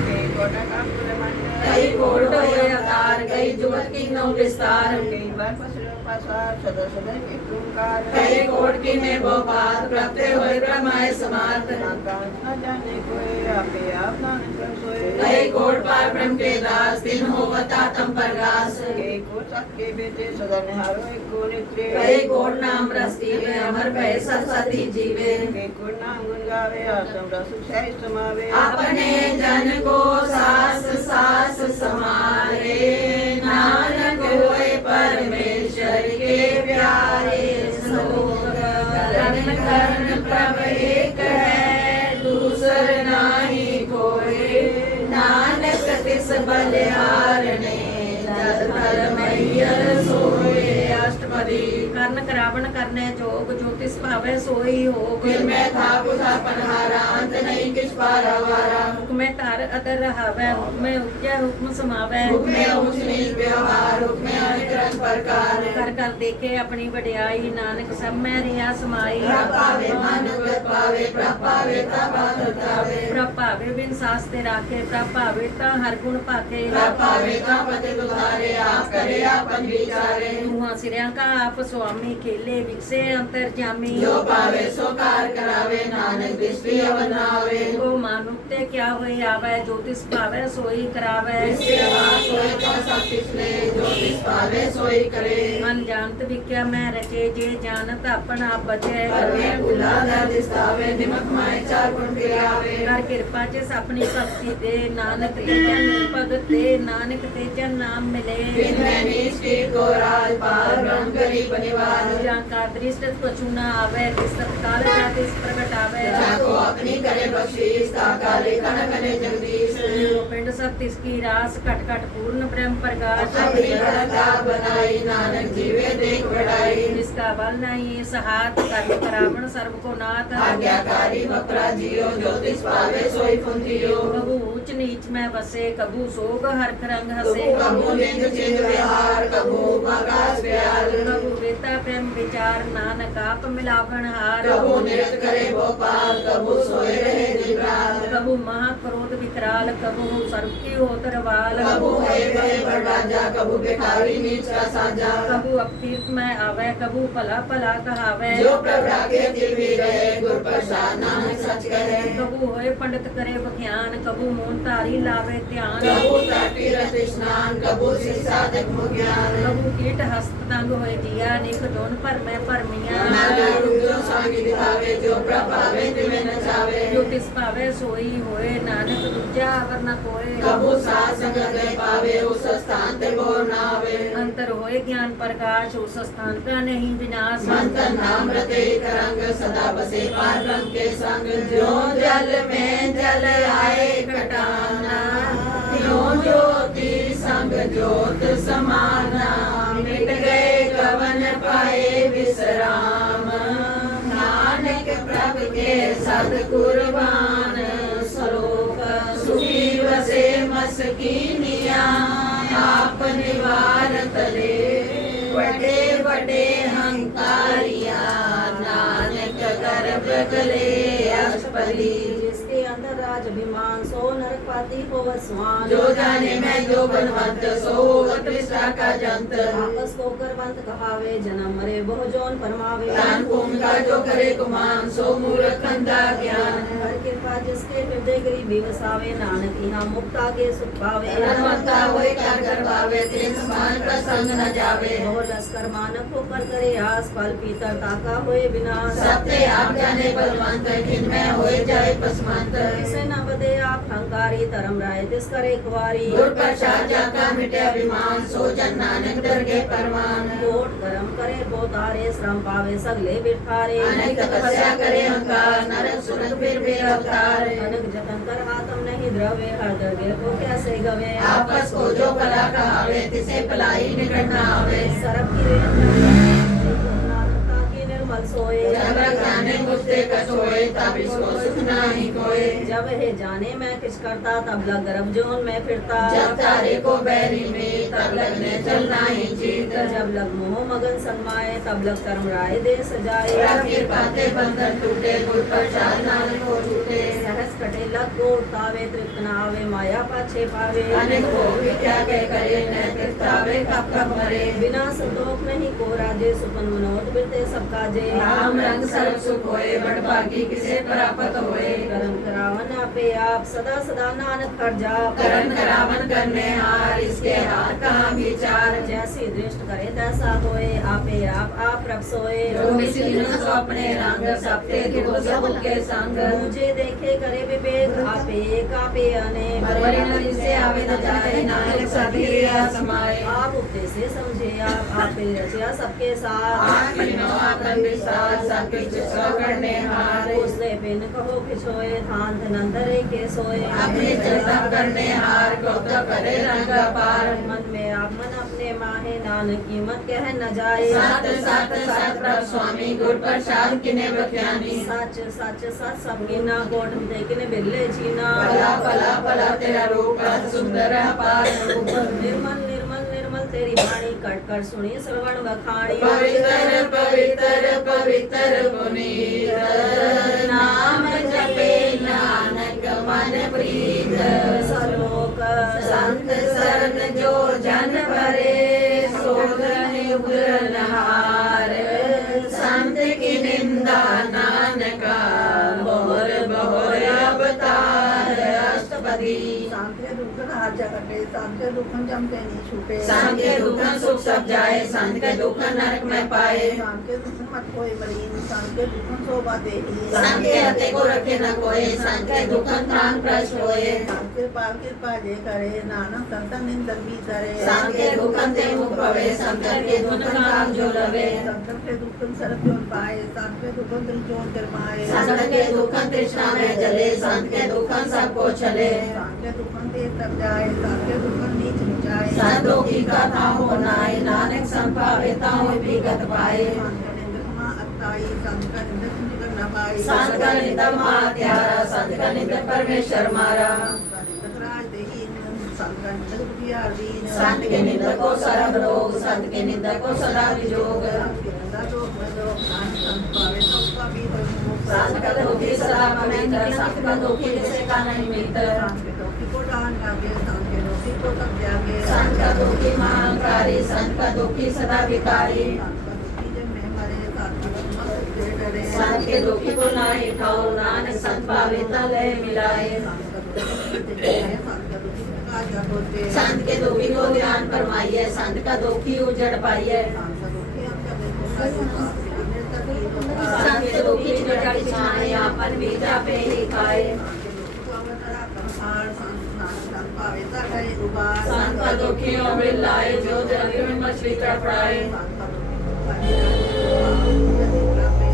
कई कोट कापुर मंडल कई कोट हुए अवतार कई जुगत की नौ विस्तार। कई बार पसर पसार सदा सदा के तुमकार कई कोट की ने वो बात प्रभते हुए ब्रह्माय समात। न जाने कोई आपे आप नानक कर सोए कई कोट पार ब्रह्म के दास दिन हो बता तम प्रकाश। कई कोट सबके बेटे सदा निहारो एक को नेत्रे कई कोट नाम रस्ती में अमर भय सती जीवे। कई कोट नाम गुण गावे आत्म रस क्षय समावे अपने जन को सास सास समारे नानक होए परमेश्वर के प्यारे। श्लोक करण करण प्रभ एक है दूसर नाही कोई। नानक तिस बलिहारने जल धर मैयर सोए। अष्टपदी कर्ण करावण करने जोग ज्योतिष भावे सोई हो। फिर मैं था बुधा पनहारा अंत नहीं किस पारा वारा। हुक्मे तार अदर रहावे हुक्मे उपजय हुक्म समावे। हुक्मे ऊंच नीच व्यवहार हुक्मे अनेक रंग प्रकार। कर कर देखे अपनी वड्याई नानक सब में रिया समाई। प्रभावे मन गत पावे प्रभावे तावे प्रभावे बिन सास ते राखे प्रभावे ता हर गुण पाके। प्रभावे ता पति दुधारे आप करे आपन विचारे। तुहा सिरिया का आप स्वामी खेले विकसे अंतर जामी। जो पावे सो कार करावे नानक दृष्टि अवनावे। को मानुते क्या होई आवे ज्योतिष पावे सोई करावे। सोई तो सब पिछले ज्योतिष पावे सोई करे। मन जानत विक्या मैं रचे जे जानत अपन आप बचे। करवे भुला दर्द स्तावे निमक माय चार गुण फिरावे। कर कृपा जिस अपनी भक्ति दे नानक ते जन भगत दे नानक ते जन नाम मिले। बिन मैं नीच की को राज पार ब्रह्म गरीब निवार। जहाँ का दृष्ट कछु न आवे तिस तत्काल जाति प्रगट आवे। जाको अपनी करे बख्शीश ताका लेखन कने जगदीश। पिंड सब तिसकी रास कट कट पूर्ण ब्रह्म प्रकाश। अपनी गणता बनाई नानक जीवे देख बढ़ाई। जिसका बल नहीं इस हाथ कर्म करावण सर्व को नाथ आज्ञाकारी मकरा जियो ज्योतिष पावे सोई फुंजियो कबू ऊंच नीच में बसे कबू सोग हरख रंग हसे कबू लिंग चिन्ह विहार कबू आकाश व्याल कबू वेता प्रेम विचार नानक आप मिलावण हार कबू नृत्य करे भोपाल कबू सोए रहे दिलराल कबू महाक्रोध विकराल कबू सर्व की होतर वाल कबू है भय बड़ राजा कबू भिखारी नीच का साजा कबू अपकीर्त में आवे कबू पला पला कहावे जो प्रभ राखे तिल भी रहे गुर प्रसाद नानक सच कहे कबू होए पंडित करे बख्यान कबू मोन तारी लावे ध्यान कबू ताटी रत स्नान कबू साधक मुज्ञान कबू कीट हस्त तंग होए जिया निक दोन पर में परमिया नाना रूप जो सांगी दिखावे जो प्रभ पावे तिमें नचावे जो तिस पावे सोई होए नानक दूजा अवर न कोय कबू साथ संगत नहीं पावे उस स्थान ते बोर ना आवे अंतर होए ज्ञान प्रकाश उस स्थान का नहीं विनाश मंथन नाम रते तरंग सदा बसे पार ब्रह्म के संग जो जल में जल आए कटाना त्यों ज्योति संग ज्योत समाना मिट गए कवन पाए विश्राम नानक प्रभ के सद कुर्बान श्लोक सुखी वसे मस्कीनिया आप निवार तले बड़े बड़े हंकारिया नानक गर्भ गले अष्टपदी जिसके अंदर राज अभिमान सो नरकपाती हो वसवान जो जाने में जो बनवंत सो उत्कृष्टा का जंत आपस को करवंत कहावे जन्म मरे बहु जोन परमावे दान पुण्य का जो करे कुमान सो मूर्ख अंधा ज्ञान हर कृपा जिसके हृदय गरीबी वसावे नानक यहाँ मुक्ता के सुख पावे धनवंता होए क्या करवावे तेन समान का संग न जावे बहु लश्कर मानक होकर करे आस फल पीतर ताका होए विनाश सबते आप जाने बलवंत किन में होए जाए पसमंत इसे न बदे आप हंकारी धर्म राय तिस करे कुवारी गुर प्रसाद जाका मिटे अभिमान सो जन नानक दरगे परमान कोट कर्म करे बोतारे श्रम पावे सगले बिठारे अनेक तपस्या करे अहंकार नरक सुरत फिर अवतार अनक जतन कर हाथम नहीं द्रवे हर दर्गे को कैसे गवे आपस को जो कला कहावे तिसे पलाई निकट न आवे सरब की रेत की निर्मल सोए जब जाने मुझसे कसोए तब इसको सुख नहीं कोई जब है जाने मैं किस करता तब लग गर्भ जोन में फिरता जब तारे को बैरी में तब लगने चलना ही जीत जब लग मोह मगन सन्माए तब लग कर्म राय दे सजाए प्रभ कृपाते बंधन टूटे गुर प्रसाद नानक को छूटे सहस कटे लग को उठावे तृप्त न आवे माया पाछे पावे अनेक भोग क्या कह करे न तृप्तावे कब कब मरे बिना संतोष नहीं को राजे सुपन मनोज बिरते सब काजे राम रंग सर्व सुख होए बड़ भागी किसे प्राप्त होए कर्म करावन आपे आप सदा सदा नानक कर जाप करण करावन करने हार इसके हाथ कहाँ विचार जैसी दृष्ट करे तैसा होए आपे आप रब सोए जो किसी दिन सो अपने रंग सबके दुख सब के संग मुझे देखे करे विवेक आपे अनेक बड़ी नदी से आवे न जाए नानक सभी समाए आप उपदेश से समझे आपे रचिया सबके साथ आप तीनों आपन विसार सब कुछ सो करने हार उसने बिन कहो खिचोए थान धनंदरे के सोए अपने चलता करने हार को तो करे रंग पार मन में आप मन अपने माहे नानक कीमत कह न जाए सात सात सात प्रभ स्वामी गुर प्रसाद किने बख्यानी सच सच सच सब गिना कोट देखने बिल्ले चीना पला पला पला तेरा रूप सुंदर अपार रूप निर्मल निर्मल निर्मल तेरी वाणी कट कर सुनी श्रवण बखानी पवित्र पवित्र पवित्र पुनीत नाम जपे नानक मन प्रीत सलोक संत शरण जो जन भरे सोधन उग्रनहार संत की निंदा नानका बहुर बहुर अवतार अष्टपदी सांख्य दुखन आजा कटे सांख्य दुखन जमते नहीं छूटे सांख्य दुखन सुख सब जाए संत के दुख नरक में पाए सांख्य दुखन मत कोई मरीन सांख्य दुखन शोभा देही संत के हते को रखे न कोई संत के दुखन प्राण प्रश्न होए सांख्य पाल कृपा जे करे नानक संतन निंदन भी करे संत के दुखन ते मुख पवे संत के दुखन काम जो लवे संतन के दुखन सरप जोन पाए सांख्य दुखन दिल जोन करमाए संत के दुखन तृष्णा में जले संत के दुखन सबको चले सांख्य दुखन ते तब जाए जाए साथे दुखन नीच नुचाए संतों की कथा हो नाए नानक संत पावे ताहुं विगत पाए संत का निंदक मां अत्ताई संत का निंदक निकट न पाई संत का निंदक महात्यारा संत का निंदक परमेश्वर मारा राज देही संत का निंदक प्रिया दीन संत के निंदक को सरब रोग संत के निंदक को सदा विजोग संत का दुखी सदा पवित्र संत का दुखी किसी का नहीं मित्र संत का दुखी महाकारी संत का दुखी सदा विकारी संत के दुखी को नहीं खाओ नानक संत पावे तलय मिलाए संत के दुखी को ध्यान फरमाइए संत का दुखी उजड़ पाइए संत के दुखी जड़ की छाए आपन बीजा पे ही खाए संत का दुखी अमृत लाए जो जग में मछली तड़पड़ाए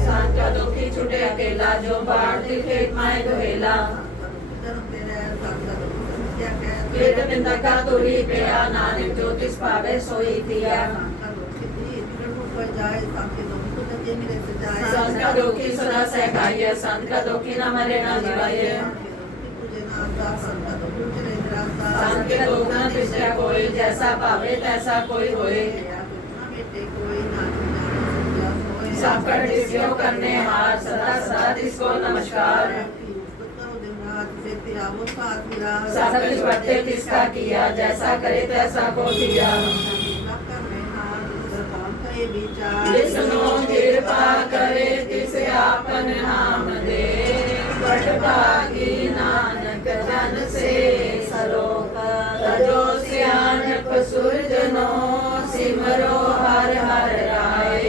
संत का दुखी छुटे अकेला जो बाढ़ दिखे माए दुहेला वेद निंदा का तुरी पिया नानक ज्योतिष पावे सोई दिया संत का दुखी सदा सहकाइए संत का दुखी न मरे न जिवाइए संत के दुख न पिछले कोई जैसा पावे तैसा कोई होए सब कर जिसको करने हार सदा सदा जिसको नमस्कार सब कुछ बरते किसका किया जैसा करे तैसा को दिया जिसनो कृपा करे तिसे आपन नाम दे बट भागी नानक जन से सरोका तजो सियानप सुरजनो सिमरो हर हर राय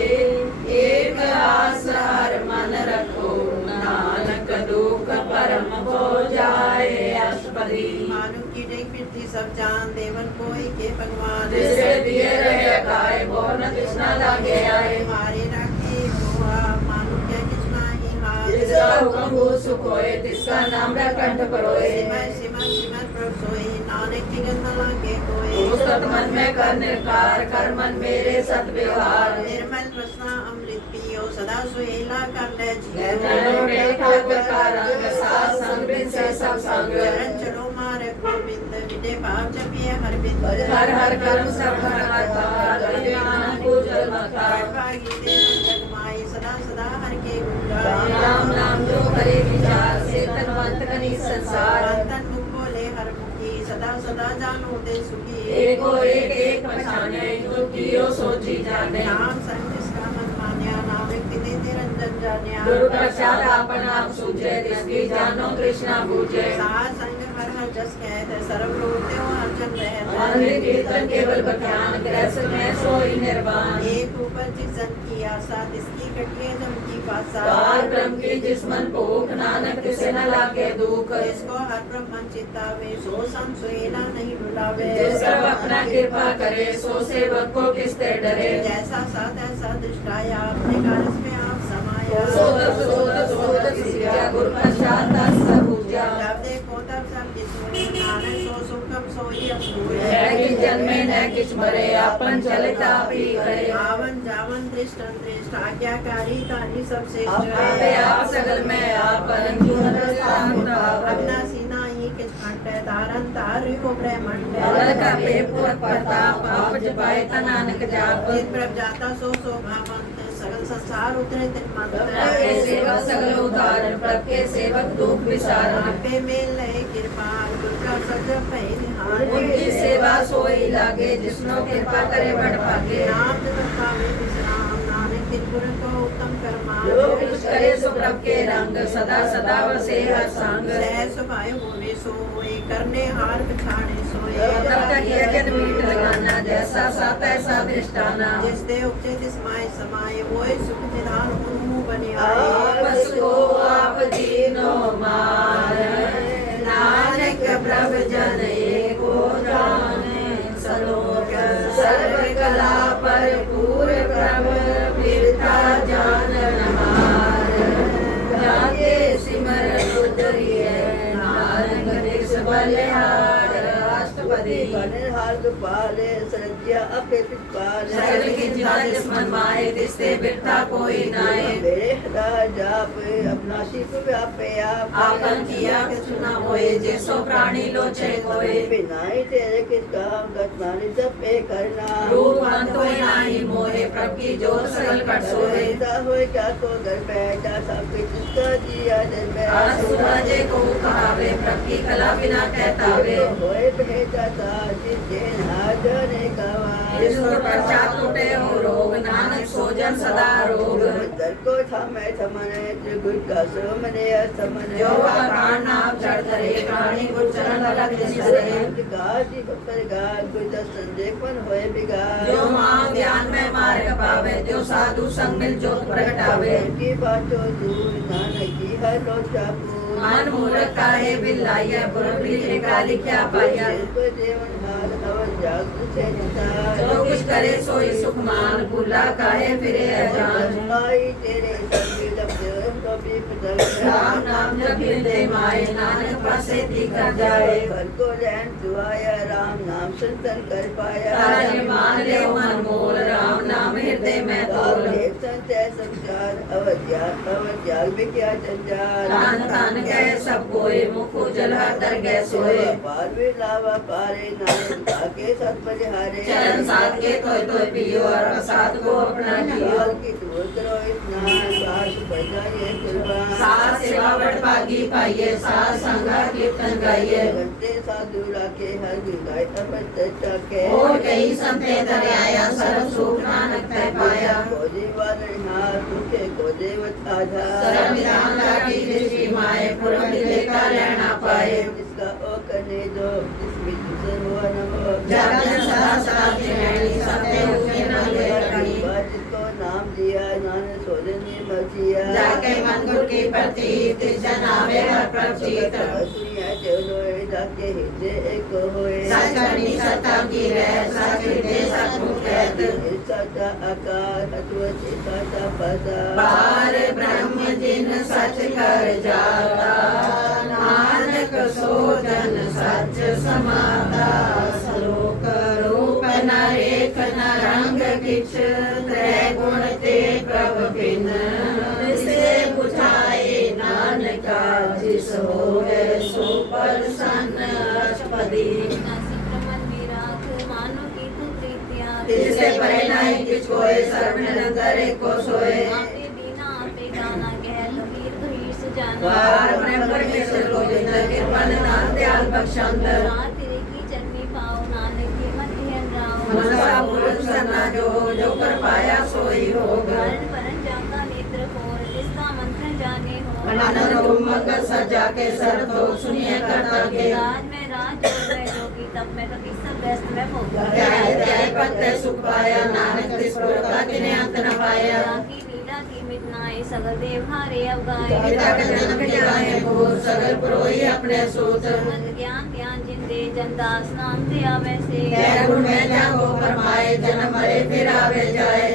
एक आस हर मन रखो नानक दुख परम हो जाए अष्टपदी मानुष की डेग मिट्टी सब जान देवन कोई के भगवान जिसे दिए रहे खाए वो न तृष्णा लागे आए मारे राखे हुआ मानुष क्या कितना ही हार जिसका हुक्म हो सुख होए तिसका नाम कंठ परोए सिमर सिमर सिमर प्रभ सोई नानक की गंध लागे कोई सत मन में कर निर्कार कर मन मेरे सत व्यवहार निर्मल प्रश्न अमृत पियो सदा सुहेला कर ले नैनों में ठाकुर का रंग साथ संग बिन से सब संग चरण चलो मारे गोविंद विदे भाव जपिए हर बिंद हर हर कर्म सब हर हर पार ज्ञान को जल मकार भागी दे जगमाई सदा सदा हर के गुण राम राम नाम जो करे विचार से तनवंत कनी संसार तन मुख बोले हर मुखी सदा सदा जानो दे सुखी एको एक एक पहचाने जो कियो सोची जाने नाम संग जिसका मन मान्या नाम व्यक्ति दे निरंजन जान्या दुर्प्रसाद आपन आप सूझे जिसकी जानो कृष्णा पूजे सार संग हर हर जस कहते सर्व रोते हो अर्जन रहता हरे कीर्तन केवल बख्यान ग्रस में सोई निर्वाण एक ऊपर जिस जन की आशा जिसकी कटिए जम की पासा पार ब्रह्म की जिस मन भूख नानक किसे न लागे दुख जिसको हर ब्रह्मन चित्तावे सो सम सुहेला नहीं भुलावे जिस सर्व अपना कृपा करे सो सेवक को किसते डरे जैसा साथ ऐसा दृष्टाया अपने कारस में आप समाया सोदर सोदर सोदर सिया गुरु प्रसाद सब पूजा जब देखो तब सब जिसमें नानक सो सुखम सोई अपूर्व है कि जन्मे न किछ मरे अपन चलता भी करे आवन जावन दृष्टन दृष्ट आज्ञाकारी तानी सब आपे आप सगल में आप अंजुन स्थान उठाव अपना सीना ही किस खंड तारन तारु को ब्रह्मंड बल का बेपुर प्रताप आप जपाए नानक जाप जिन प्रभ जाता सो भावंत सगल संसार उतरे तिन मंत्र के सेवक सगल उदाहरण प्रभ के सेवक दुख विसारण आपे मेल लय कृपाल दुर्गा सज पै निहार उनकी सेवा सोई लागे जिसनो कृपा करे बड़ भागे नाम जप पावे विश्राम नानक दिन गुरु को उत्तम कर्मा जो कुछ करे सो प्रभ के रंग सदा सदा वसे हर संग सह सुभाय होवे सोए करने हार पछाड़े सोए तब तक यह जन मीट लगाना जैसा साथ ऐसा दृष्टाना जिस दे उपजे तिस माय समाये होए सुख निधान मुँह बने आपस को आप दीनो मार नानक प्रभ जन एको जाने सलोक सर्व कला पर पूर प्रभ बिरता जान नमार जाके सिमर उतरिए नानक दिस बलिहार अष्ट निहाल गोपाले सरज्या अपे पिपाले सगल की जिता जिस मन माए तिसते बिरता कोई नाए मेरे हदा जाप अपना शिप व्यापे आपन किया किछु न होए जैसो प्राणी लोचे कोय बिनाई तेरे किस काम गतनानी जपे करना रूप अंत होए नाही मोहे प्रभ की जोत सगल कट सोए होए क्या को घर बैठा सब कुछ जिसका दिया जल में आसुराजे को कहावे प्रभ की कला बिना कहतावे होए भेजा था जिसके नाजने गवा जिसको पश्चात टूटे हो रोग नानक सोजन सदा रोग दर को थमे थमने त्रिगुण का सोमने असमने जो प्राण नाम चढ़ धरे प्राणी गुर चरण लग निसरे गाजी पर गाज कोई दर्शन देखन होए बिगाज जो मां ध्यान में मार्ग पावे जो साधु संग मिल जोत प्रगटावे की बातों दूर नानक की हर लोचा मन मूर्ख काहे बिलाइया बुरबली का लिखा पाया को जीवन हाल अवर जाग से जो कुछ करे सोई सुख मान भूला काहे फिरे अजान आई तेरे संग जब तो भी बदल राम नाम जप हृदय माए नानक पासे दिखा जाए घर को लैन दुआया राम नाम संतन कर पाया तारे मान ले मन मोल राम नाम हृदय में तोल संत संचार अवत्याग में क्या जंजाल तान तान गए सब कोई मुख उजल हर दर गए सोए पार भी लावा पारे नानक आके सत बलिहारे चरण साथ के तोय पियो और प्रसाद को अपना जियो की दूर करो इतना सास पैदा ये कुर्बान सास सेवा बड़ भागी पाइए सास संगा कीर्तन गाइए घंटे साधु राखे हर गाय अमृत चके और कई संते धरे आया सर्व सुख नानक तय पाया खोजे वाले हाथ तुके को देवत आधार सर्व निधान लागी दृष्टि माए पुरम लेखा रहना पाए जिसका ओ करने दो जिसमें तुझे हुआ नमो जागरण सदा सदा की रहनी सत्य उठे न ले करनी जिसको नाम दिया नानक सोजनी मचिया जाके मन गुर की प्रति जन आवे हर प्रचित दुनिया चलो जाके हृदय एक होए सच करनी सत्ता की रह सच हृदय सचमुच कहत सचा आकार हतव सचा पसा पार ब्रह्म जिन सच कर जाता नानक सो जन सच समाता श्लोक रूप न रेख न रंग किछ त्रय गुण ते प्रभ बिन से बुझाए नानका जिस होवे सो प्रसन्न अष्टपदी जिससे परे नहीं किछ कोय सर्व निरंतर एको सोए बार ब्रह्म परमेश्वर को जिंदा कृपण दान दयाल बख्शंत मनसा पुरुष सरना जो कर पाया सोई होग आनंद मंगल सजा के सर तो सुनिए करता के त्याय पत्ते सुख पाया नानक तिस प्रकार किने अंत न पाया सगल देव हारे अवगाए पिता के जन्म के गाए भूर सगल पुरोही अपने सूत ज्ञान ध्यान जिंदे जनदास नाम ते आवे से गैर गुण में जागो परमाए जन्म मरे फिर आवे जाए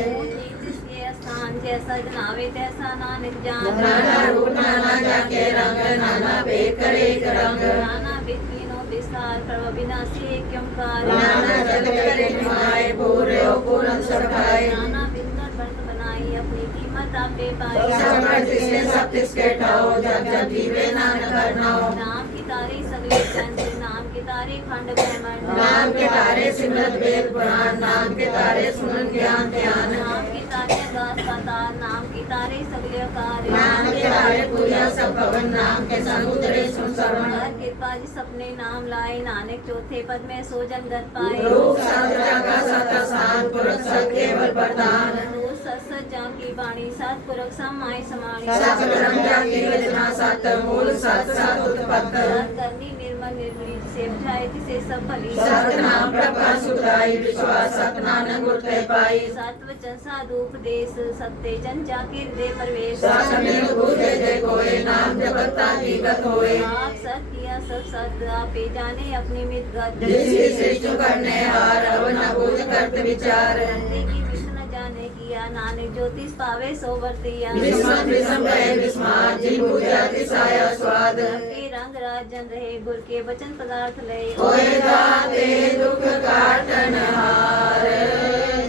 जिसके स्थान जैसा जनावे तैसा नानक जान नाना रूप नाना जाके रंग नाना भेद करे एक रंग नाना विधिनो विस्तार प्रभ विनाशी एक ओंकार नाना जग करे निमाए भूरे हो पूर्ण सखाए नाना बिंदर बंद बनाई अपनी कीमत आपे पाई सब जिसने सब तिसके ठाओ जब जब जीवे नानक करनाओ नाम की तारे सगले जन नाम की तारे खंड ब्रह्मांड नाम के तारे सिमरत वेद पुराण नाम के तारे सुनन ज्ञान ध्यान नाम की तारे आकाश पाताल नाम की तारे सगले आकार नाम के तारे पूजा सब भवन नाम के संग उतरे सुन श्रवण हर कृपा जिस अपने नाम लाए नानक चौथे पद में सो जन्नत पाए रूप साधुजा का सतस्थान पुरुष सत केवल वरदान सच्चा की वाणी सतपुरख समाय समाणी सत ब्रह्म की रचना सत मूल सत सत उत्पत्त करनी निर्मल निर्मली जिसे बुझाए तिसे सब भली सत नाम प्रकाश सुधाई विश्वास सत नानक उठते पाई सत वचन साधु उपदेश सत्य जन जाके हृदय प्रवेश सत में बूझे जे कोई नाम जपता की गत होए आप सत किया सब सत आपे जाने अपनी मितगत जिसकी सृष्टि करने हार अब न बूझ करत विचार बंदे की विष्णु न जाने किया नानक ज्योतिष पावे सो वर्तिया विषम विषम गए विस्मार जिन पूजा तिसाया स्वाद के रंग राजन रहे गुर के वचन पदार्थ ले होए दाते दुख काटन हार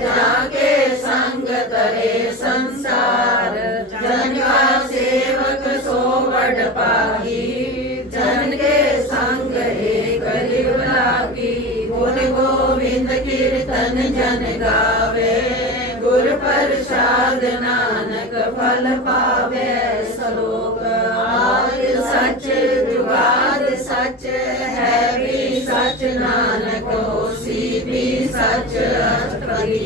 जाके संग तरे संसार जन का सेवक सो बड़ पागी जन के संग एक लिव लागी गुण गोविंद कीर्तन जन गावे गुर प्रसाद नानक फल पावे सलोक आद सच जुगाद सच है भी सच नानक होसी भी सच अष्टपदी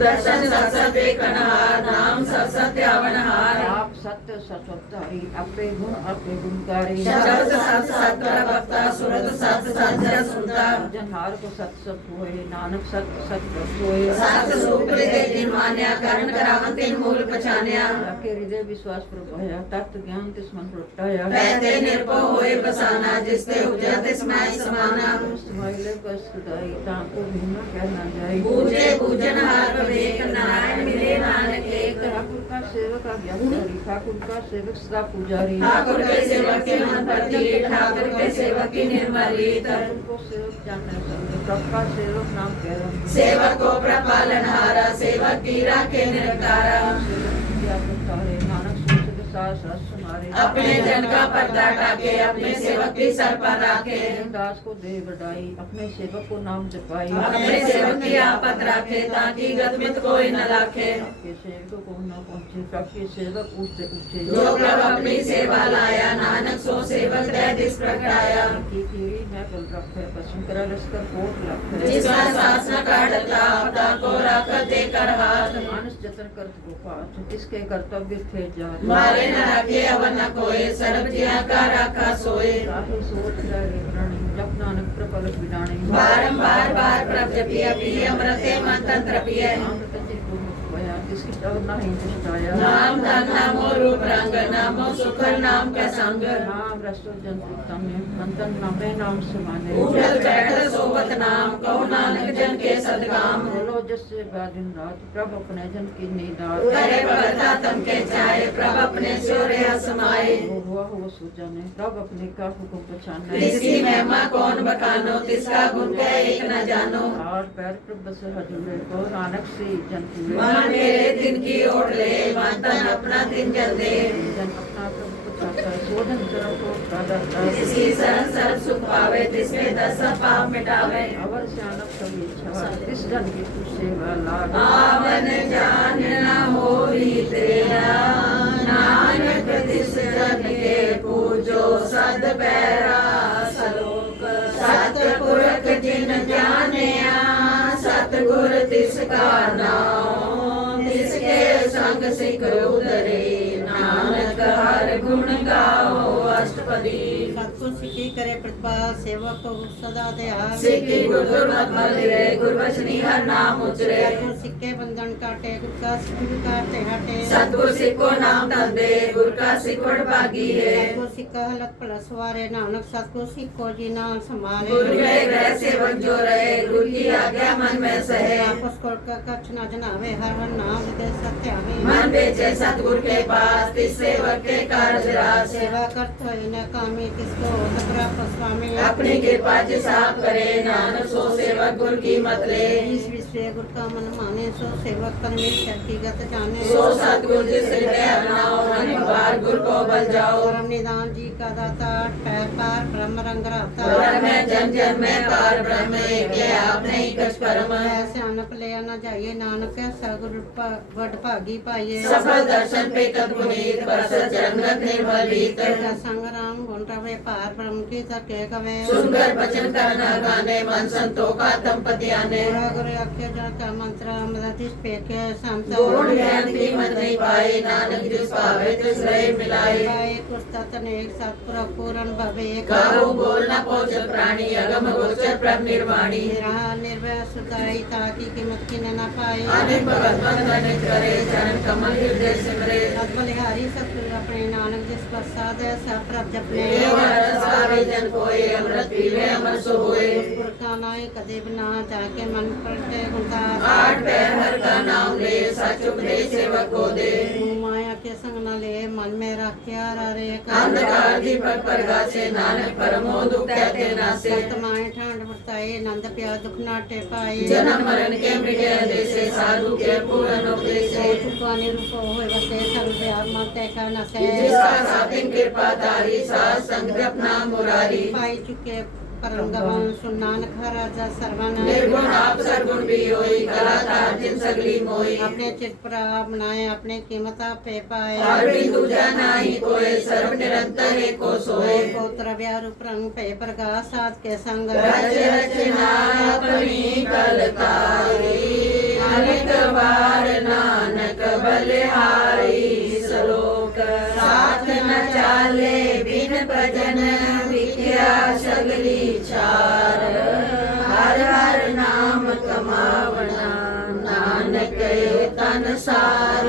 दर्शन सत्सत एकनहार नाम सत्सत आवनहार आप सत्य सत्वतारी अपे गुणकारी शब्द सत सत प्रवक्ता सुरत सत सत्य सुनता जनहार को सत सत होए नानक सत सत होए सत सुप्रिय जिन मान्या करण करावन तिन मूल पछान्या के हृदय विश्वास प्रभया तत्व ज्ञान तिस मन प्रगटाया कहते निर्भय होए बसाना जिसते उपजा तिसमाई समाना तुम्हारे कष्ट दाई ताको भिन्न कहना जाए पूजे पूजन हार विवेक नारायण मिले नानक एक ठाकुर का सेवक अज्ञाकारी ठाकुर का सेवक सदा पुजारी ठाकुर के सेवक के मन प्रति ठाकुर के सेवक की निर्मली ठाकुर को सेवक जानने संग सबका सेवक नाम कह रहा सेवक को प्रपालन हारा सेवक की राखे निरकारा नानक सोच के साथ साथ सुनारे अपने जन का पर्दा टाके अपने सेवक की सर पर राखे दास को दे बढ़ाई अपने सेवक को नाम जपाई अपने सेवक की आपत राखे ताकि गतमित कोई न लाखे आपके सेवक को न पहुंचे सबके सेवक ऊंचे ऊंचे जो प्रभु अपनी सेवा लाया नानक सो सेवक दे दिस प्रगटाया की कीड़ी मैं कल रखे पश्चिम करा लश्कर कोट लख जिसका शासन काटता आपदा को रख देकर हाथ मानस जतन करत गोपात किसके कर्तव्य थे जात मारे न रखे अवर न कोई सर्व जिया का राखा सोए साहि सोच जाए प्राणी जप नानक प्रपल बिडाणी बारंबार बार प्रभ जपिया पिय अमृते मन तंत्र पिय अमृत जी को होया किसकी चौर नहीं चिष्टाया नाम धन नामो रूप रंग नामो सुखर नाम का संग नाम रसो जंतु तन्य मंतन नामे नाम समाने उठल बैठल सोवत नाम कहो नानक जन के सदकाम बोलो जससे दिन रात प्रभ अपने जन की नीदात करे भगता तम के चाहे प्रभ अपने स्योरे समाए हुआ हो सुजाने प्रभ अपने का हुक्म पहचाने जिसकी महिमा कौन बखानो तिसका गुण कह एक न जानो हार पैर प्रभ से हजूरे को नानक से जंतु मन मेरे दिन की ओर ले मन तन अपना दिन जल दे जन अपना प्रभु पछाता शोधन चरण को प्रादाता जिसकी शरण सर्व सुख पावे तिसमें दस पाप मिटावे अवर श्यानक सब इच्छा इस जन की तू सेवा लाग आवन जान न होई तेरा नानक तिस जन के पूजो सद बैरा सलोक सतपुरख जिन जानिया सतगुर तिसका नाम तिसके संग सिख उतरे नानक हर गुण गाओ अष्टपदी सतगुर सिखी करे प्रतिपाल सेवक को सदा दयाल सिखी गुर मत मलिरे गुर वचनी हर नाम उचरे सतगुर सिक्के बंधन काटे गुर का सिख काटे हटे सतगुर सिखो नाम तंदे गुर का सिखोड़ भागी है सतगुर सिक्का हलक प्लस वारे नानक सतगुर सिखो जी नाम संभाले गुरु के ग्रह सेवक जो रहे गुरु की आज्ञा मन में सहे आपस कोट का कच्छ न जनावे हर हर नाम दे सत्य हमें मन बेचे सतगुर के पास तिस सेवक के कार्य रास सेवा करते हुए न कामी किसको सकरा स्वामी अपनी कृपा जिस आप करे नानक सो सेवक गुर की मत ले इस विश्व गुर का मन माने सो सेवक परमेश्वर की गत जाने सो सतगुर जिस हृदय अपनाओ अनेक बार गुर को बल जाओ परम निदान जी का दाता ठहर पार ब्रह्म रंग रहता पर में जन जन में पार ब्रह्म एक है आप नहीं कछ परम ऐसे अनप ले न जाइए नानक सगुरु वड भागी पाइए सफल दर्शन पे कद पुनीत बरसत चरणगत निर्मल रीत संग्राम गुण रवे पार ब्रह्म की तके कवे सुनकर वचन करना गाने मन संतों का तम पति आने गुरु गुरु अखे जाता मंत्र अमृतिश पेके संत गुण ज्ञान कीमत नहीं पाए नानक जिस पावे तिस रहे मिलाए पाए पुस्तक अनेक सत्पुर पूरन भवे कहूँ बोल न पहुँचत प्राणी अगम गोचर प्रभ निर्वाणी निराहा निर्भय सुताई ताकि कीमत की न पाए अनेक भगत बंधन करे चरण कमल हृदय सिमरे बलिहारी सतगुरु अपने नानक जिस प्रसाद है सब प्रभ जपने सारे जन कोय अमृत पीवे अमर सो होए पुरखा नाय कदे बना जाके मन पलटे गुंता आठ पैर हर का नाम ले सच उपदेश सेवक को दे माया के संग न ले मन में रखे रे अंधकार दीपक प्रकाशे नानक परमो दुख कहते नासे वर्तमान ठंड बरताए नंद प्या दुख नाटे पाए जन्म मरण के मिटे देसे साधु के पूर्ण उपदेशे चुपानी रूप होए बसे सर्व आत्मा देखा न से जिसका सातिन कृपा तारी साथ संग जपना मुरारी पाई चुके परम गवन सुनान खराजा सर्वन निर्गुण आप सरगुण भी होई कलाकार जिन सगली मोई अपने चित प्राप बनाए अपने कीमता पे पाए और भी दूजा नाही कोई सर्व निरंतर एको सोए गोत्र व्यारूप रंग पे प्रकाश साथ के संग रच रचना अपनी कलकारी अनेक बार नानक बलिहारी श्लोक साथ न चाले बिन भजन विख्या सगली चार हर हर नाम कमावना नानक तन सार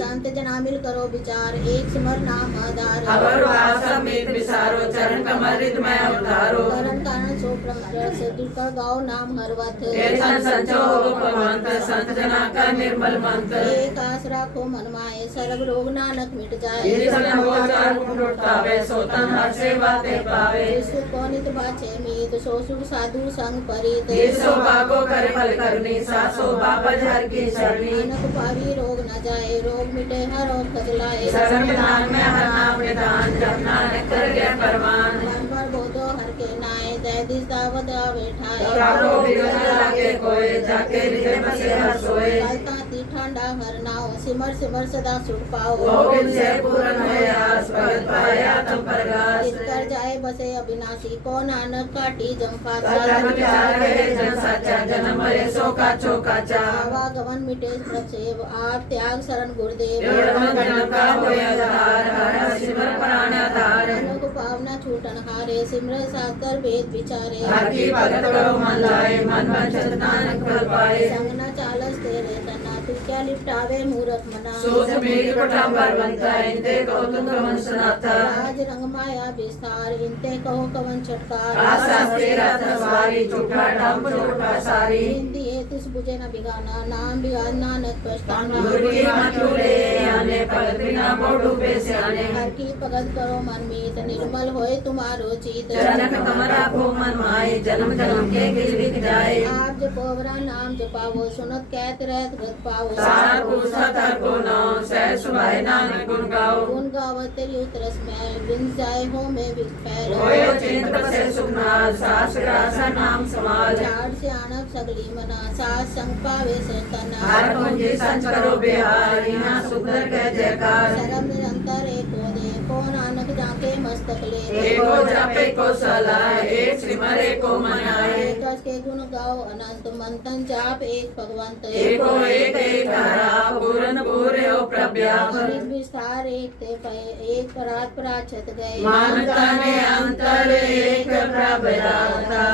संत जना मिल करो विचार एक सिमर नाम आधार अवर वासा में विसारो चरण कमल हृदय अवतारो करण कारण सो प्रमरस दुर्गा गाओ नाम हरवत कीर्तन संचो भगवंत संत जना का निर्मल मंत्र एक आस राखो मन माए सर्व रोग नानक मिट जाए ये सन हो चार गुण उठावे सोतन हर से बातें पावे विश्व कोनित बाचे मीत सो सुख साधु संग परित ये सो भागो करे फल करनी सासो बाबा हर की शरणी नानक पावी रोग न जाए रोग मिटे हर और खजलाए शरण विधान में हर नाम विधान जपना कर गया परमान मन पर बोधो हर के नाए दय दिस दावत बैठाए चारों बिरज लागे कोय जाके हृदय बसे हर सोए कालता ती ठंडा हर नाओ सिमर सिमर सदा सुख पाओ गोविंद से पूर्ण होए आस भगत पाया तुम प्रकाश चित कर जाए बसे अविनाशी को नानक काटी जमफासी सदा विचार है जन साचा जन्म मरे सो का चौकाचा आवागमन मिटे प्रसेव आप त्याग शरण गुरुदेव जन्म का होए आधार हर सिमर प्राण आधार अनुग पावना छूटन हारे सिमर शास्त्र वेद विचारे हर की भगत करो मन लाए मन वंचन नानक फल पाए संग न चालस तेरे तना तू क्या लिपटावे मूरख मना सोच मेरी पटांबर बनता इनते को तुम कमन सुनाता राज रंग माया विस्तार इनते कहो कवन छटकार आशा तेरा तसवारी झूठा डंप झूठा सारी हिंदी है तिस बुझे न बिगाना नाम बिगाड़ नानक पछताना दुर्गी मत लूले आने भगत बिना बोडू बेस्याने हर की भगत करो मन मीत निर्मल होए तुम्हारो चित जनक कमरा को मन माए जन्म जन्म के गिर बिक जाए आप जपोवरा नाम जपावो सुनत कहत रहत गत पावो सार को सतर को नाम सह सुभाए नानक गुण गाओ गुण गावत तेरी उतरस में बिन जाए हो में बिक फैल होए चिंत बसे सुखनाल सास ग्रासा नाम समाज झाड़ से आनब सगली मना सास संग पावे से तना हर कुंजी संच करो बिहार यहाँ सुंदर कह जयकार शरम निरंतर एक हो दे को नानक जाके मस्तक ले एको जपे को सलाह एक सिमर एको मनाए एक के गुण गाओ अनंत मंथन जाप एक भगवंत एको एक एक हरा पूरन पूरे हो प्रव्याप एक विस्तार एक ते पय एक परात पराचत गए मानता ने अंतर एक प्रभदाता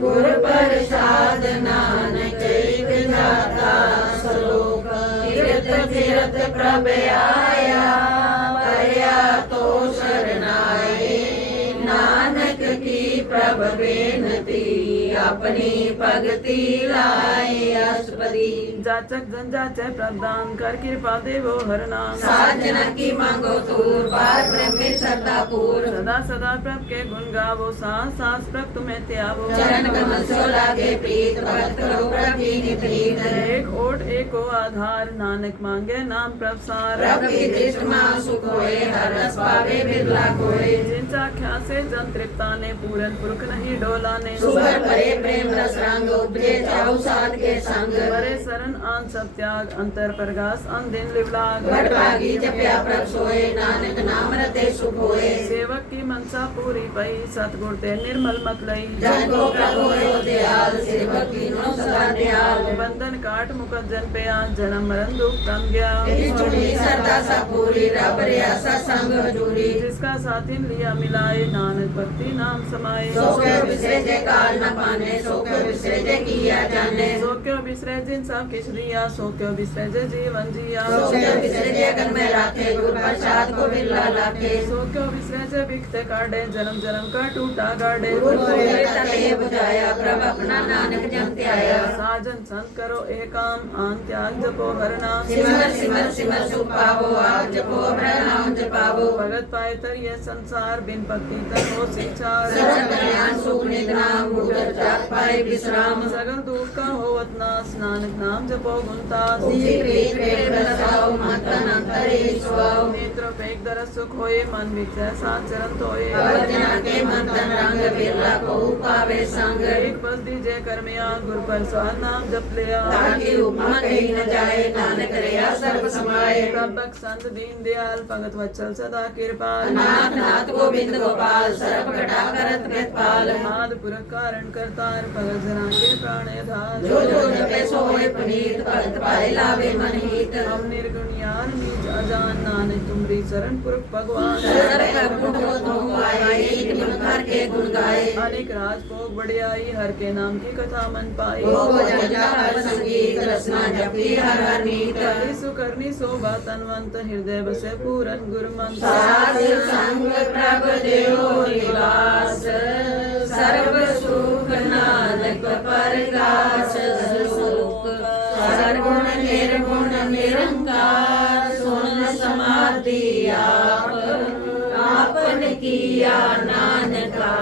गुरु प्रसाद नानक एक जाता श्लोक फिरत फिरत प्रभ आया पया तो शरणाए नानक की प्रभ बेनती अपनी भक्ति लाए अष्टपदी जाचक जन जाचै प्रदान कर कृपा देवो हर नाम सात जन की मांगो तूर पार ब्रह्मे श्रद्धा पूर सदा सदा प्रभ के गुण गावो सांस सांस प्रभ तुम्हें त्यावो चरण कमल सो लागे प्रीत भगत करो प्रभु निप्रीत एक ओट एको आधार नानक मांगे नाम प्रभ सार प्रभु की दृष्टि में सुख होए हर रस पावे बिरला कोए जिन चाख्या से जन तृप्ता ने पूरन पुरख नहीं डोला ने सुगर परे प्रेम रस रंग उपजे जाऊ साध के संग परे शरण आन सब त्याग अंतर परगास अन दिन लिवलाग घट भागी जपया प्रभ सोए नानक नाम रते सुख होए सेवक की मनसा पूरी पई सतगुर ते निर्मल मत लई जन को प्रभु होयो दयाल सेवक कीनो सदा दयाल बंधन काट मुकत जन पे आन जन्म मरण दुख कम गया छुटी सरदा सा पूरी रब रिया सत्संग हजूरी जिसका साथी लिया मिलाए नानक भक्ति नाम समाए सो के बिसरे जे काल न पाने सो के बिसरे जे किया जाने सो क्यों बिसरे जिन सब किछ दिया सो क्यों बिसरे जे जीवन जिया सो के बिसरे जे अगन में राखे गुर प्रसाद को बिरला लाखे सो क्यों बिसरे जे बिखते काटे जन्म जन्म का टूटा गाड़े गुरु बोले तले बुझाया प्रभ अपना नानक जन त्याया साजन संत करो एक काम आन त्याग जपो हर नाम सिमर सिमर सिमर सुख पावो आप जपो अमर नाम जपावो भगत पाए तर ये संसार बिन भक्ति तक हो सिचार सरल कल्याण सुख निदान मुगर जात पाए विश्राम सगल दुख का होवत नाश नानक नाम जपो गुणतास प्रीत प्रेम रसाओ मतन अंतरे स्वाओ नेत्र पेक दरस सुख होए मन विचय सात चरण तोए भजना के मंतन रंग बिरला को पावे संग एक बस दीजे कर्मिया गुर प्रसाद नाम जप लिया ताकि उपमा कही न जाए नानक रया सर्व समाये प्रभक संत दीन दयाल भगत वत्सल सदा कृपाल नाथ नाथ गोविंद गोपाल सर्व घटा करत कृतपाल आद पुरख कारण करतार भगत जना के प्राण धार जो जो जपे सोए पुनीत भगत पाए लावे मन हित हम निर्गुण यार नीच अजान नानक तुमरी शरण पुरख भगवान सर्व प्रभु को तुम आए एक मन कर के गुण गाए अनेक राज भोग बढ़ियाई हर के नाम की कथा मन पाई ओ भजन हर संगीत रसना जपी हर हर नीत कली सुकरनी शोभा तनवंत हृदय बसे पूरन गुरमंत साध संग प्रभ देव निवास सर्व सुख नानक परगास सुख सर्वगुण निर्गुण निरंकार सुन समाधि आप आपन किया नानका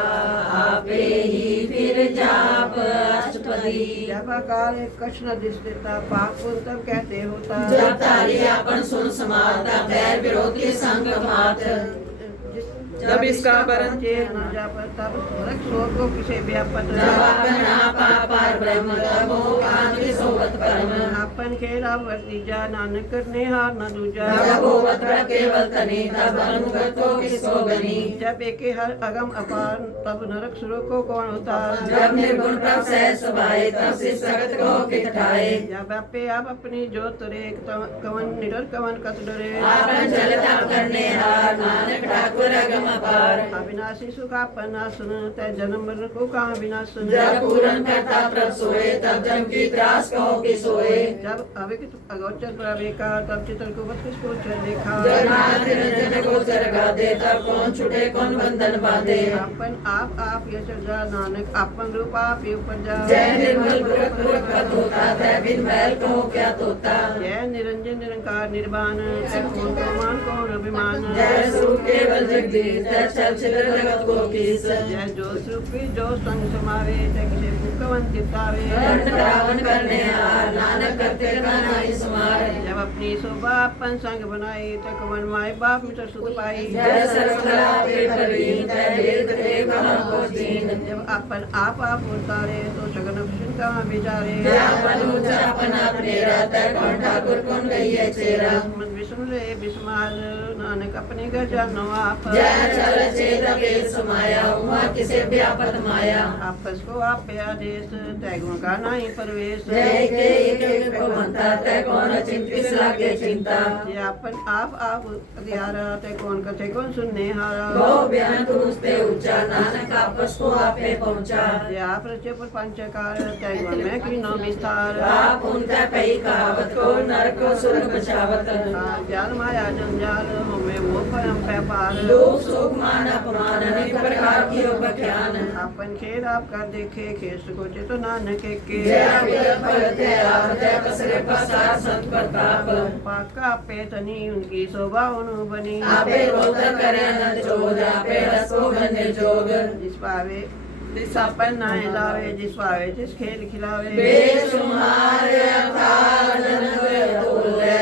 आपे ही फिर जाप अष्टपदी जब अकाल एक कछ न दिस देता पाप पुण्य तब कहते होता जब तारी आपन सुन समाता बैर विरोध के संग मात जब इसका वरण चेत न जाप तब रख शोक को किसे व्यापत जब आपन आपा पार ब्रह्म तब हो कांत सोवत परम आपन खेला वर्तीजा नानक करने हार न दूजा जब होवत रह केवल तनी तब अनुगत को किसको बनी जब एके हर अगम अपार तब नरक सुरों को कौन होता जब निर्गुण प्रभ सह सुभाए तब से सगत को कित ठाए जब आपे आप अपनी जोत रेख कवन निडर कवन कत डरे आपन जल तप करने हार नानक ठाकुर अगम अपार अविनाशी सुख आपन सुन तय जन्म मरण को कहाँ विनाश सुन जब पूरन करता प्रभ सोए तब जम की त्रास कहो कि सोए जब अविकृत अगोचर प्रवेका तब चित्र को बस किसको चल देखा जब नाथ निरंजन गोचर गादे तब कौन छुटे कौन बंधन बांधे आपन आप ये जा नानक आपन रूप आप ही उपजा जय निर्मल पुरख पुरख का तोता तय बिन मैल कहो क्या तोता जय निरंजन निरंकार निर्वाण तय कौन प्रमाण कौन अभिमान जय स्वरूप केवल जगदीश तय चल छिलर जगत को कीस जय जो रूपी जो संग समावे तय किसे भूखवन चितावे दंड रावण करने हार नानक करते कहना इस मार जब अपनी शोभा अपन संग बनाई तक कवन माए बाप मित्र सुध पाई जय सर्वकला पे परवीन तय वेद देव कहाँ को दीन जब अपन आप उतारे तो सगन भूषण कहाँ बिचारे जय अपन ऊंचा अपन अपनेरा तय कौन ठाकुर कौन गई चेहरा विष्णु रे विस्मार नानक अपने घर जानो आप जय चल चेत वेद समाया उमा किसे व्यापत माया आपस को आप पे आदेश तय गुण का नहीं परवेश जय के एक को बनता तय कौन चिंतित लागे चिंता ये अपन आप अतिहारा तय कौन कथे कौन सुनने हारा बहु बयान तुझते ऊंचा नानक आपस को आपे पहुंचा ये आप रचे पर पंचकार तय गुण में की नो विस्तार आप उनका कई कहावत को नर को सुर बचावत जाल माया जंजाल हमें वो परम व्यापार दुख सुख मान अपमान अनेक प्रकार की बख्यान अपन खेल आप कर देखे खेस को चेतो नानक के जय विरत भगत है आप जय बसरे पसार संत प्रताप पाका पे तनी उनकी शोभा उनु बनी आपे गोतर करे अनंत जोग आपे रस को बंधे जोग जिस पावे जिस अपन नाए लावे जिस पावे जिस खेल खिलावे बेशुमार अथाह जन तुल्य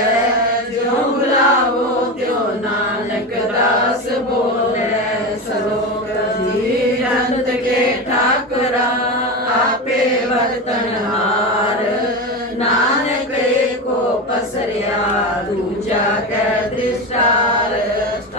जो बुलावो त्यो नानक दास बोले सरोग जी अनंत के ठाकुरा आपे ताकै दृष्टार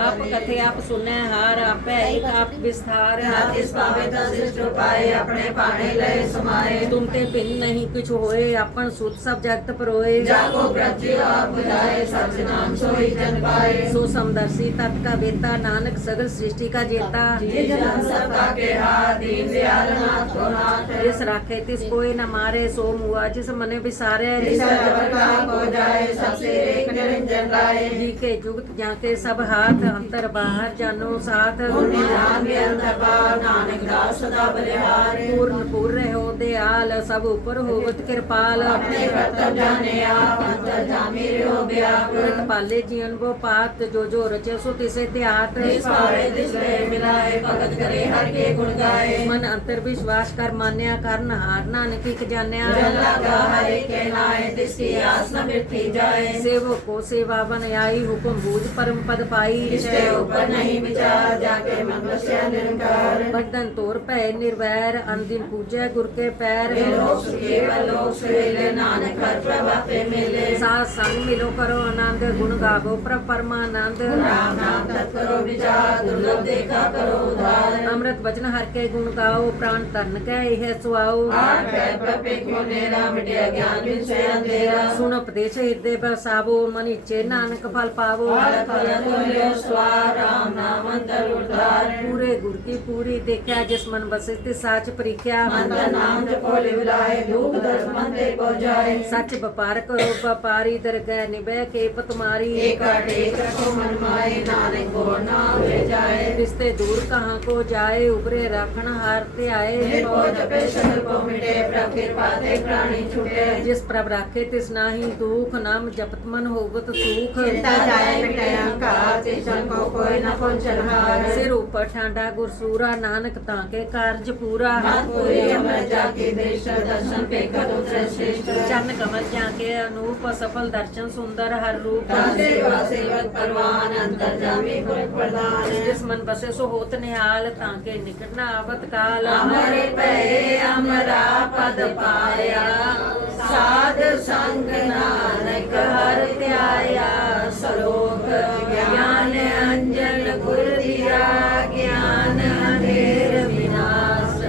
आप कथे आप सुनै हार आपै एक आप विस्तार ना तिस पावे ता सृष्ट उपाय अपने पाणे लय समाए तुम ते भिन्न नहीं कुछ होए आपन सुत सब जगत परोए जाको प्रज्ञ आप बुझाए सच नाम सोई जन पाए सो समदर्शी तत् का वेता नानक सगल सृष्टि का जेता जिस जन सबका के हाथ दीन दयाल नाथ को नाथ जिस राखे तिस कोई न मारे सो मुआ जिस मने विसारे जिस जबर का को जाए सबसे एक निरंजन लाए जी के जुगत जाके सब हाथ अंतर बाहर जानो साथ पुण्य ध्यान में अंतर पार नानक दास सदा बलिहार पूर्ण पूर्ण हो दयाल सब ऊपर होवत कृपाल अपने कर्तव्य जाने आप अंतर जामी रहो व्याकुल पाले जीवन वो पात जो रचे सो तिसे त्यात जिस पावे तिस ले मिलाए भगत करे हर के गुण गाए मन अंतर विश्वास कर मान्या करन हार नानक एक जान्या जन लगा हरे के नाए तिसकी आस न मिटती जाए सेवक को सेवा बन आई हुक्म बूझ परम पद पाई इसके ऊपर नहीं विचार जाके मंगल से निरंकार बदन तोर पै निर्वैर अनदिन पूजै गुर के पैर लोक केवल लोक सुहेले नानक हर प्रभा पे मिले साथ संग मिलो करो आनंद गुण गावो प्रभ परमानंद राम नाम तत् करो विचार दुर्लभ देखा करो उधार अमृत वचन हर के गुण गाओ प्राण तन के यह सुआओ आठ पैर पर पे को नेरा मिटे ज्ञान बिन से अंधेरा सुन उपदेश हृदय बसावो मन इच्छे नानक फल पावो फल फल तुल्य स्वार राम नाम अंतर उद्धार पूरे गुर की पूरी देखा जिस मन बसे तिस साच परीख्या मंत्र नाम जपो लिवलाए दुख दर्द मन ते को जाए सच व्यापार करो व्यापारी दरगह निभै के तुम्हारी एक टेक रखो मन माए नानक को नाम ले जाए रिश्ते दूर कहाँ को जाए उबरे राखण हारते आए निर्भो जपे सकल को मिटे प्रभ कृपा ते प्राणी छूटे जिस प्रभ राखे तिस नाही दुख नाम जपत मन होवत सुख चिंता जाए मिटे अहंकार तिस जन को कोई न पहुंचन हार सिर ऊपर ठांडा गुरसूरा नानक ताके कार्य पूरा मत पूरी अमर जाके देश दर्शन पे करो श्रेष्ठ चरण कमल जाके अनूप सफल दर्शन सुंदर हर रूप सेवा सेवक परवान अंतर जामी पुरख प्रदान जिस मन बसे सो होत निहाल ताके निकट न आवत काल हमारे पे अमरा पद पाया साध संग नानक हर त्याया सलोक ज्ञान अंजन गुर दिया ज्ञान अंधेर विनाश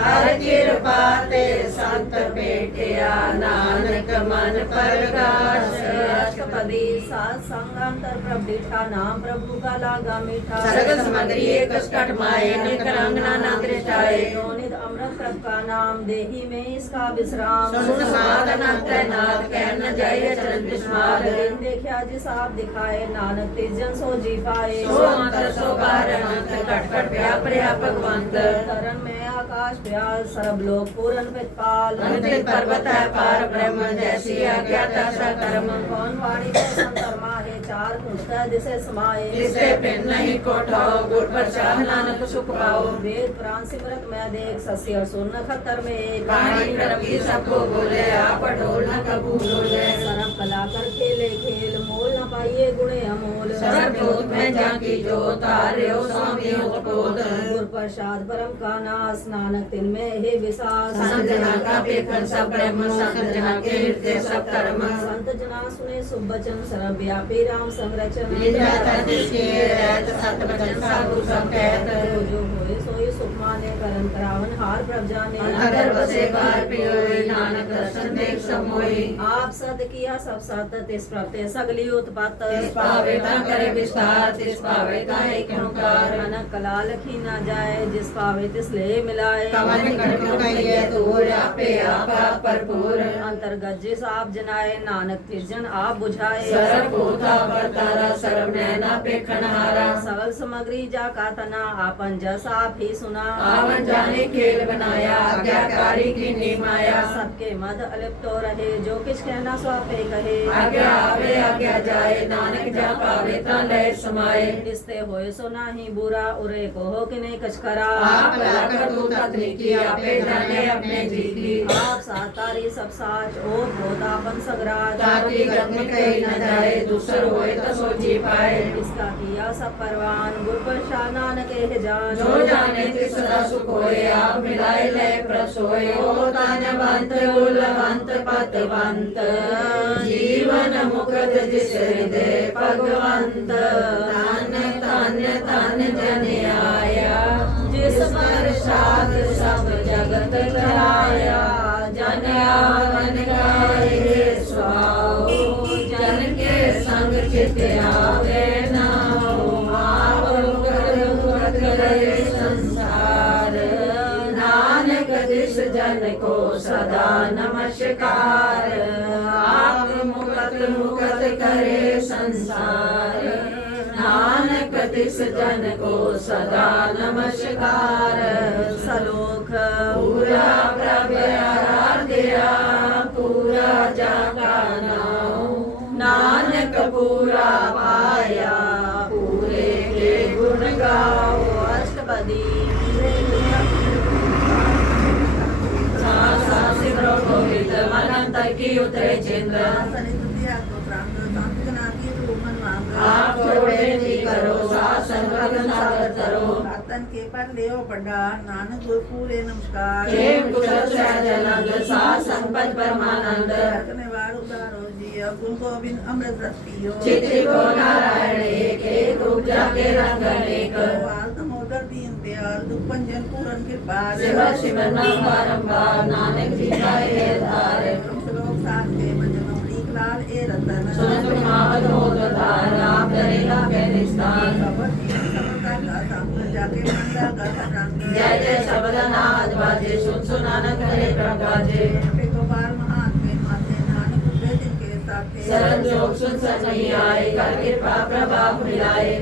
हर कृपा ते संत पेटिया नानक मन प्रकाश अष्टपदी सात संगांतर प्रभुठा नाम प्रभु का लागा मीठा सरगस मगरी एक कट माए निक रंगना नाम दृष्टाए नित अमृत प्रभ का नाम देही में इसका विश्राम सुन साधन नाथ कहन जय चरण विस्मार दिन देखा जिस आप दिखाए नानक तेजन सो जी पाए सो मंत्र सो बार अनंत कट कट व्याप रहा भगवंत तरन में आकाश व्याल सर्व लोक पूरन पितपाल अंतिम पर्वत है पार ब्रह्म जैसी अज्ञाता सकर्म कौन वाणी को संतर माहे चार पुस्तक जिसे समाये जिसे पिन नहीं कोठाओ गुर प्रसाद नानक सुख पाओ वेद पुराण सिमरत मैं देख सस्य और सुन्न खतर में एक वाणी कर्म की सबको बोले आप ढोल न कबू बोले सरम कला कर खेले खेल मोल न पाइए गुणे अमोल सर्वभूत में जाकी जोत आर्यो स्वामी उत्पोत गुर प्रसाद परम का नास नानक तिन में हे विसास संत जना का पेखन सब ब्रह्म संत जना के हृदय सब कर्म संत जना सुने शुभ वचन सर्व व्यापी राम संरचन विद्याता जिसके रहत सत वचन साधु सब कहत जो होए सोई सुख माने करन करावन हार प्रभ जाने अगर बसे बार पियोई नानक दर्शन देख सब मोई आप सद किया सब सत तिस प्रते सगली उत्पत्त तिस पावे ता करे विस्तार तिस पावे ता एक ओंकार अनक कला लखी ना जाए जिस पावे तिस ले मिलाए कवन कटो कहिए दूर आपे आप भरपूर अंतर्गत जिस आप जनाए नानक तिस जन आप बुझाए सर्वभूता वर्तारा सर्व नैना पेखन हारा सकल सामग्री जा का तना आपन जस आप ही सुना आवन जाने खेल बनाया आज्ञाकारी की निमाया सबके मद अलिप्त तो रहे जो किछ कहना सो आपे कहे आज्ञा आवे आज्ञा जाए नानक जा पावे ता लय समाए इसते होए सो नाही बुरा उरे को हो कि नहीं कछ करा। आप भला कर तू तत्नी की, आपे जाने अपने जी की। आप सातारी सब साच ओ भोतापन सगराज। ताकि गर्म कही न जाए, दूसर होए तो सोची पाए। इसका किया सब परवान, गुर प्रसाद नानक एह जान। जो जाने तिस सदा सुख होए, आप मिलाए ले प्रभ सोए। ओ तानवंत कुलवंत पतवंत, जीवन मुकुट जिस हृदय भगवंत। धन धन धन जन आया, जिस प्रसाद सब जगत कराया। जन आवन गाए स्वाओ, जन के संग चित आवे नाओ। आप मुकुट करे संसार, नानक जिस जन को सदा नमस्कार। आप मुकुट करे संसार, नानक तिस जन को सदा नमस्कार। सलोक पूरा प्रभ आराध्या, पूरा जाका नाम। नानक पूरा पाया, पूरे के गुण गाओ। अष्टपदी सा सिमरो गोविंद, अनंत की उतरे चिंद्र। आप छोड़े नी करो, शासन भगन सागर करो। रतन के पर लेओ भंडार, नानक गुर पूरे नमस्कार। खेम कुशल सहजानंद, साथ संपत परमानंद। रखने वार उतारो जी, गुरु गोविंद अमृत रस पियो। चित्रि को नारायण एक, एक रूप जाके रंग अनेक। गोपाल दामोदर दीन दयाल, दुख भंजन पूरन कृपाल। शिव शिव नाम बारंबार, नानक जी का ये धार। श्लोक सात के भजन अमरीक लाल ए रतन। सुन तुम्हावत हो तो धार, आप करेगा के निस्तार। जाके मंदा का रंग। जय जय शब्द नाद बाजे, सुन सुनानक करे प्रभ गाजे। गोपाल महात्मे माथे, नानक उतरे जिनके साथे। सरल जोग सुन सच नहीं आए, कर कृपा प्रभाव मिलाए।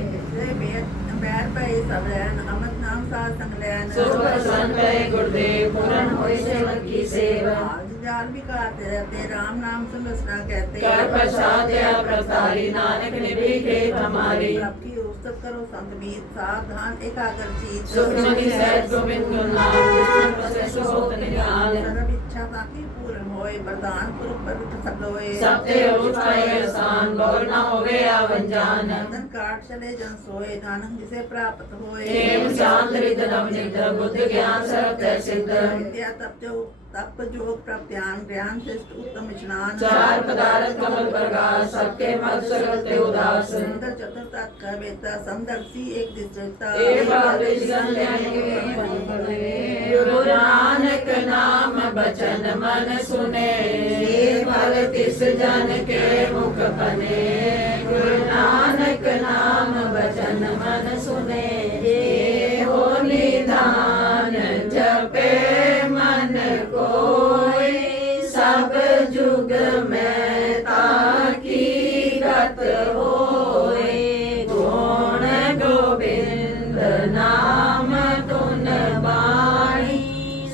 बैर पे सब रैन, अमत नाम साथ संग लैन। सुख प्रसन्न करे गुरुदेव, पूर्ण होए सेवक की सेवा। जाल भी गाते रहते, राम नाम सुनसना कहते। कर प्रसाद या प्रतारी, नानक ने भी कृत हमारी। प्रभ की उस्तत करो संत मीत, सावधान एकाग्र चित। सुखमणि सहज गोविंद गुण नाम, विष्णु प्रसन्न सुहोत निधान। सर्व इच्छा ताकि पूर्ण होए, वरदान पुरख पवित्र सब होए। सबते उठाए आसान, गौर न होवे आवन जान। बंधन काट चले जन सोए, नानक जिसे प्राप्त होए। हेम शांत हृद नवनित, बुद्ध ज्ञान सर्व तै सिद्ध। विद्या तप जोग प्रत्यान, ज्ञान श्रेष्ठ उत्तम स्नान। चार पदार्थ कमल प्रकाश, सबके मत सकते उदास। सुंदर चतुर्था कविता, समदर्शी एक दिशता। गुरु नानक नाम बचन मन सुने, फल तिस जन के मुख बने। गुरु नानक नाम बचन मन सुने, हो निधान जपे मन कोई। सब जुग में ताकी गत होए, गुण गोविंद नाम तुन बाणी।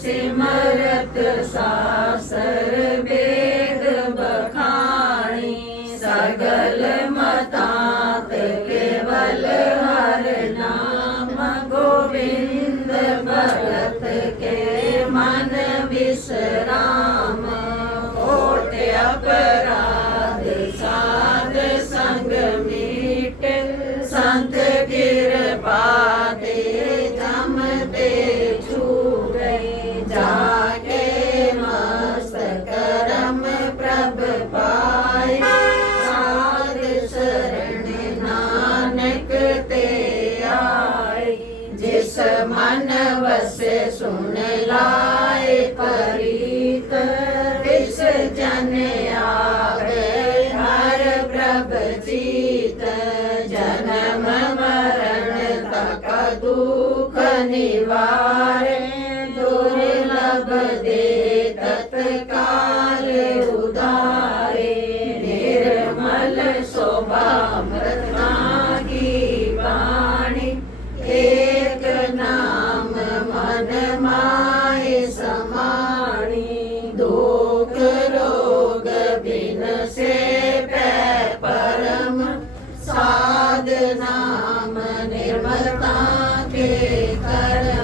सिमरत सासर वेद बखानी, सगल मतात केवल हर नाम। गोविंद भगत के मन विश्राम, होठ अपराध साध संग मीट। संत कृपा ते जमते छूटे, जाके मस्त करम प्रभ पाए। साध शरण नानक ते आए, जिस मन वसे सुन लाए परीत। तिस जन आवे हर प्रभ जीत। जन्म मरण तक दुख निवारे, दुर्लभ दे तत्काल उदारे। निर्मल शोभामृता की वाणी, एक नाम मन माहे समाणी। दुख रोग बिन से पै परम, साध नाम निर्मलता के करम।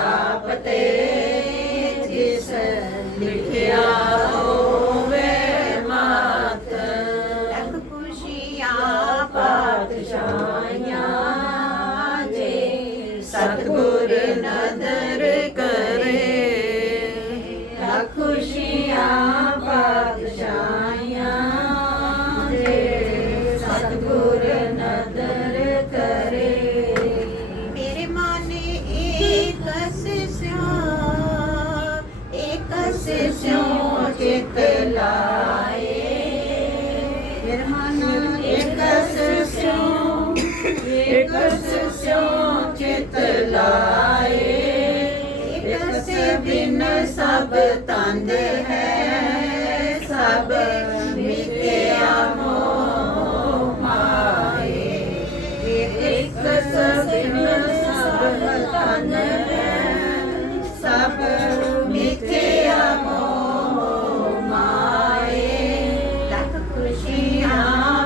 सिस्यों चित लाए एक सिस्यों चित लाए एक से बिन सब तंद है सब मिथ्या मोह माए एक से बिन सब तंद है सब मिथ्या मोह माए लख खुशियाँ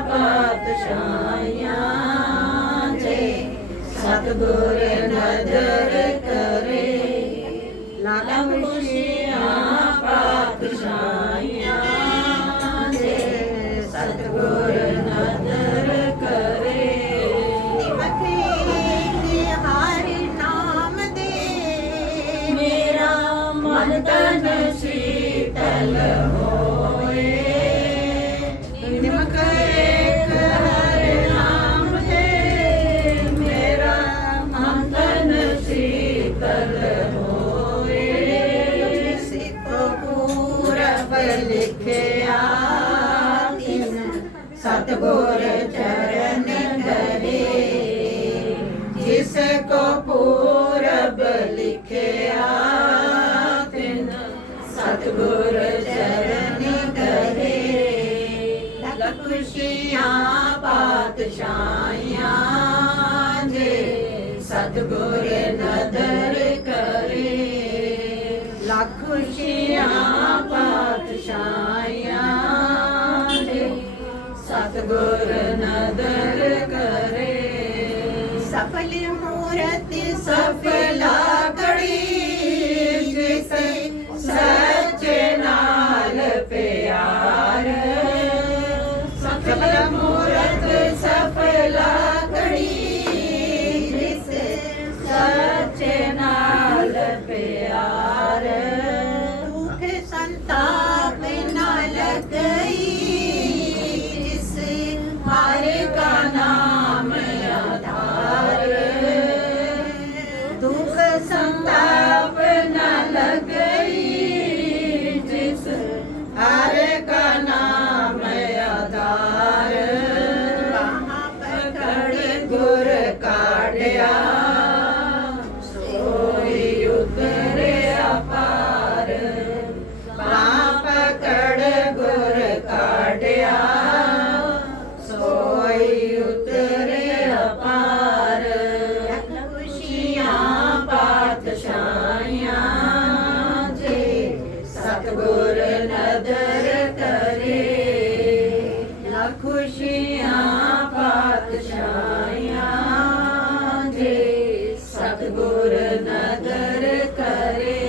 बादशाहियाँ जे सतगुर नजर करे लख खुशियाँ बादशाहियाँ जे सतगुर नजर करे हरि नाम दे मेरा मन तन शीतल होए निमक एक हरि नाम दे मेरा मन तन शीतल होए सिको पूरब लिखिया तिन सतगुर चरण धरे जिसको पूरब लिखिया तिन सतगुर चरण धरे लख खुशियाँ पातशाहियाँ जे सतगुर नदर करे लख खुशियाँ पातशाहियाँ जे सतगुर नदर करे सफल मूर्ति सफला घड़ी जिसे सच्चे नाल प्यार सफल मूर्त सफला घड़ी जिसे सच्चे नाल प्यार दुख संताप न लगई जिसे हरि का नाम आधार दुख संताप न लगई जिस हरि का नाम आधार वहाँ पकड़ गुर काढ़िया सोई उतरे अपार वहाँ पकड़ गुर काढ़िया सोई उतरे अपार खुशियाँ पातशाहियाँ जे सतगुर नदर करे लख खुशियाँ पातशाहियाँ जे सतगुर नदर करे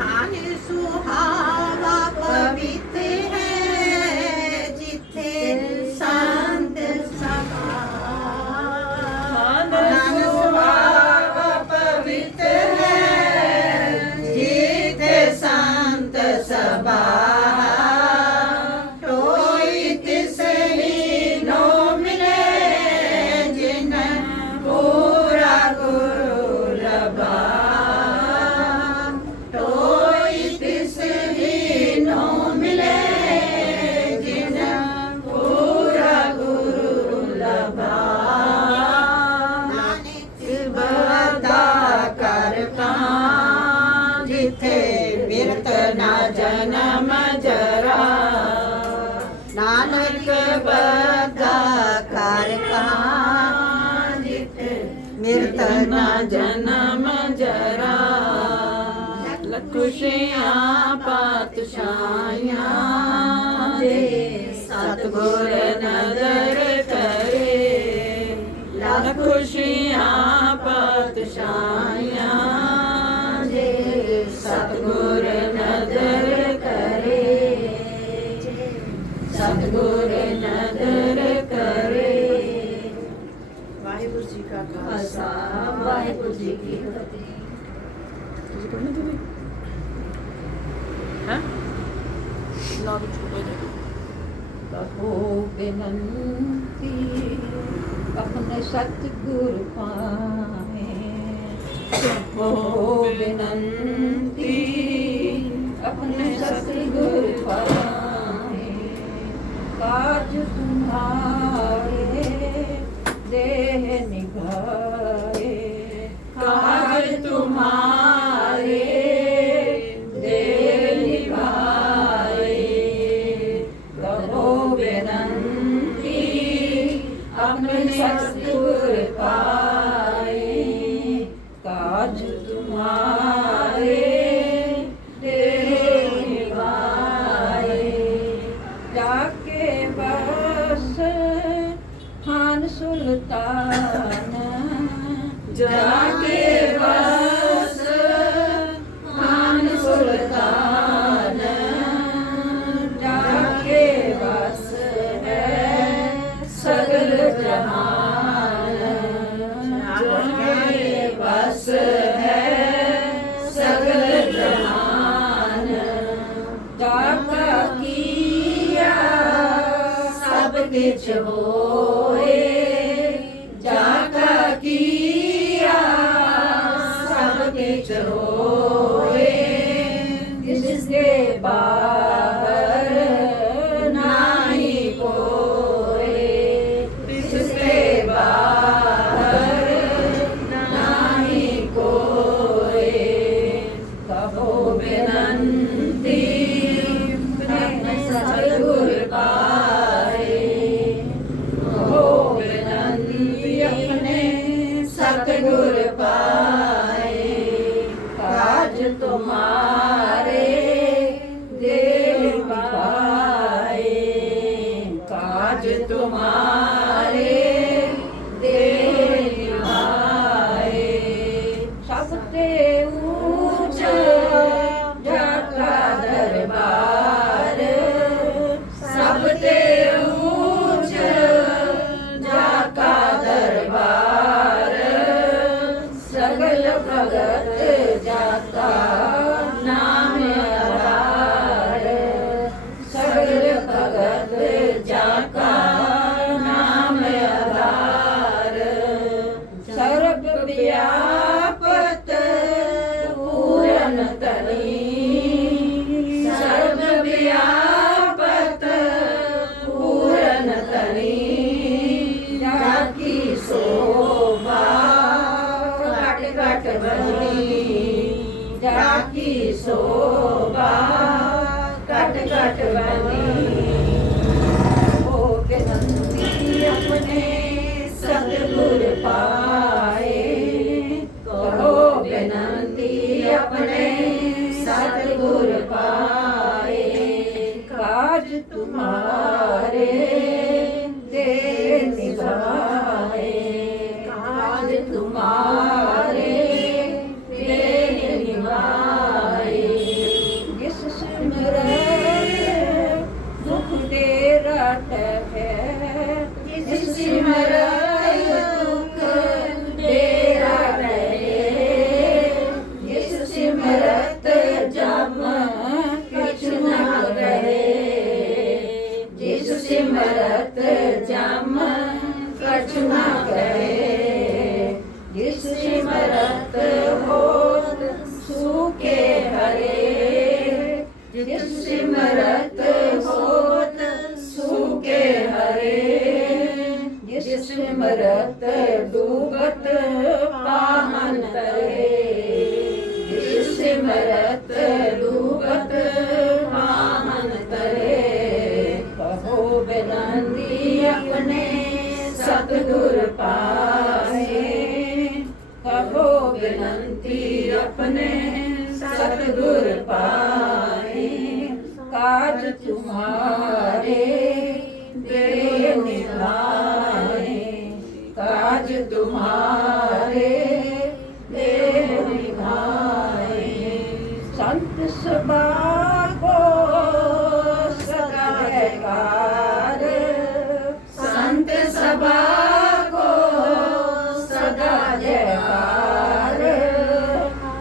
हानि सुहावा पवित्र है जिथे संत सभा नाम सुहावा पवित्र है जिथे संत सभा कोई तिसरी नो मिले जिन पूरा गुरु लबा कोई तिसरी नो मिले जिन पूरा गुरु लबा बदा करता जिथे बिरत ना जन्म जरा नानक बदा करता जिथे बिरत ना जन्म जरा लख खुशियाँ पातशाहियाँ जे सतगुर नजर करे लख खुशियाँ पातशाहियाँ जे सतगुर नजर करे सतगुर नजर करे ਵਾਹਿਗੁਰੂ ਜੀ ਕਾ ਖਾਲਸਾ ਵਾਹਿਗੁਰੂ ਜੀ ਕੀ ਫਤਿਹ ਤੁਸੀਂ ਪੜ੍ਹਨਾ ਤੁਸੀਂ ਹਾਂ ਲਾ ਦੋ ਛੋਟਾ ਜਿਹਾ कहो बिनती अपने सतगुर पाए हो विनंती अपने सतगुर पाए, काज तुम्हारे देह निभाए, काज तुम्हारे देह निभाए, करो विनंती अपने सतगुर पाए, काज तुम्हारे देह निभाए, जाके बस खान सुल्तान, जाके बस खान सुल्तान, जाके बस है सगल जहान, जाके बस है सगल जहान, जाका किया सब किछ होए, जाका किया सब किछ होए, जिसके बाहर नाही कोई, जिसके बाहर नाही कोई, कहो विनंती अपने सतगुर पाए, कहो विनंती अपने सतगुर पाए, काज तुम्हारे देह निभाए, काज तुम्हारे देह निभाए, सबसे ऊंचा जाका दरबार, सबसे ऊंचा जाका दरबार, सगल भगत जाका नाम आधार, सगल भगत जाका नाम आधार, सर्व व्यापत पूरन तनी, सर्व व्यापत पूरन तनी, जाकी शोभा घट घट बनी, जाकी शोभा घट घट बनी, हो विनंती अपने सतगुर पाए, करो विनंती अपने सतगुर पाए, काज तुम्हारे देह निभाए, काज तुम्हारे देह निभाए, जिस सिमरन दुख तेरा टहे, जिस सिमरन दुख तेरा टहे, जिस सिमरत जम किछ न रहे, जिस सिमरत जम कछ न कहे, जिस सिमरत होत सूखे हरे, जिस सिमरत होत सूखे हरे, जिस सिमरत डूबत पाहन तरे, जिस सिमरत डूबत पाहन तरे, कहो विनंती अपने सतगुर पाए, कहो विनंती अपने सतगुर पाए, काज तुम्हारे देह निभाए, काज तुम्हारे देह निभाए, संत सभा को सदा जयकार, संत सभा को सदा जयकार,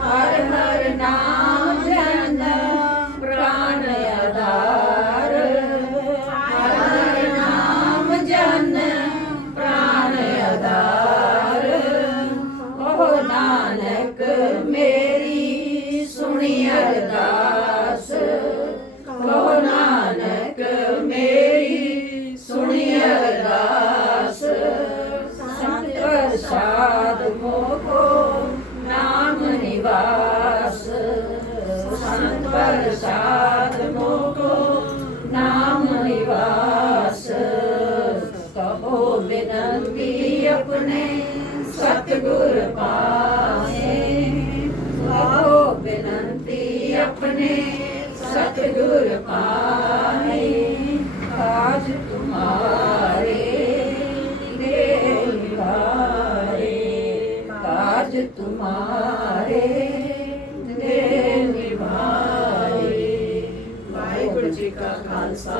हर हर नाम जन प्राण आधार, हर हर नाम जन प्राण आधार, अपने सतगुर पाए, काज तुम्हारे देह निवारे, काज तुम्हारे देह निवारे। वाहिगुरु जी का खालसा,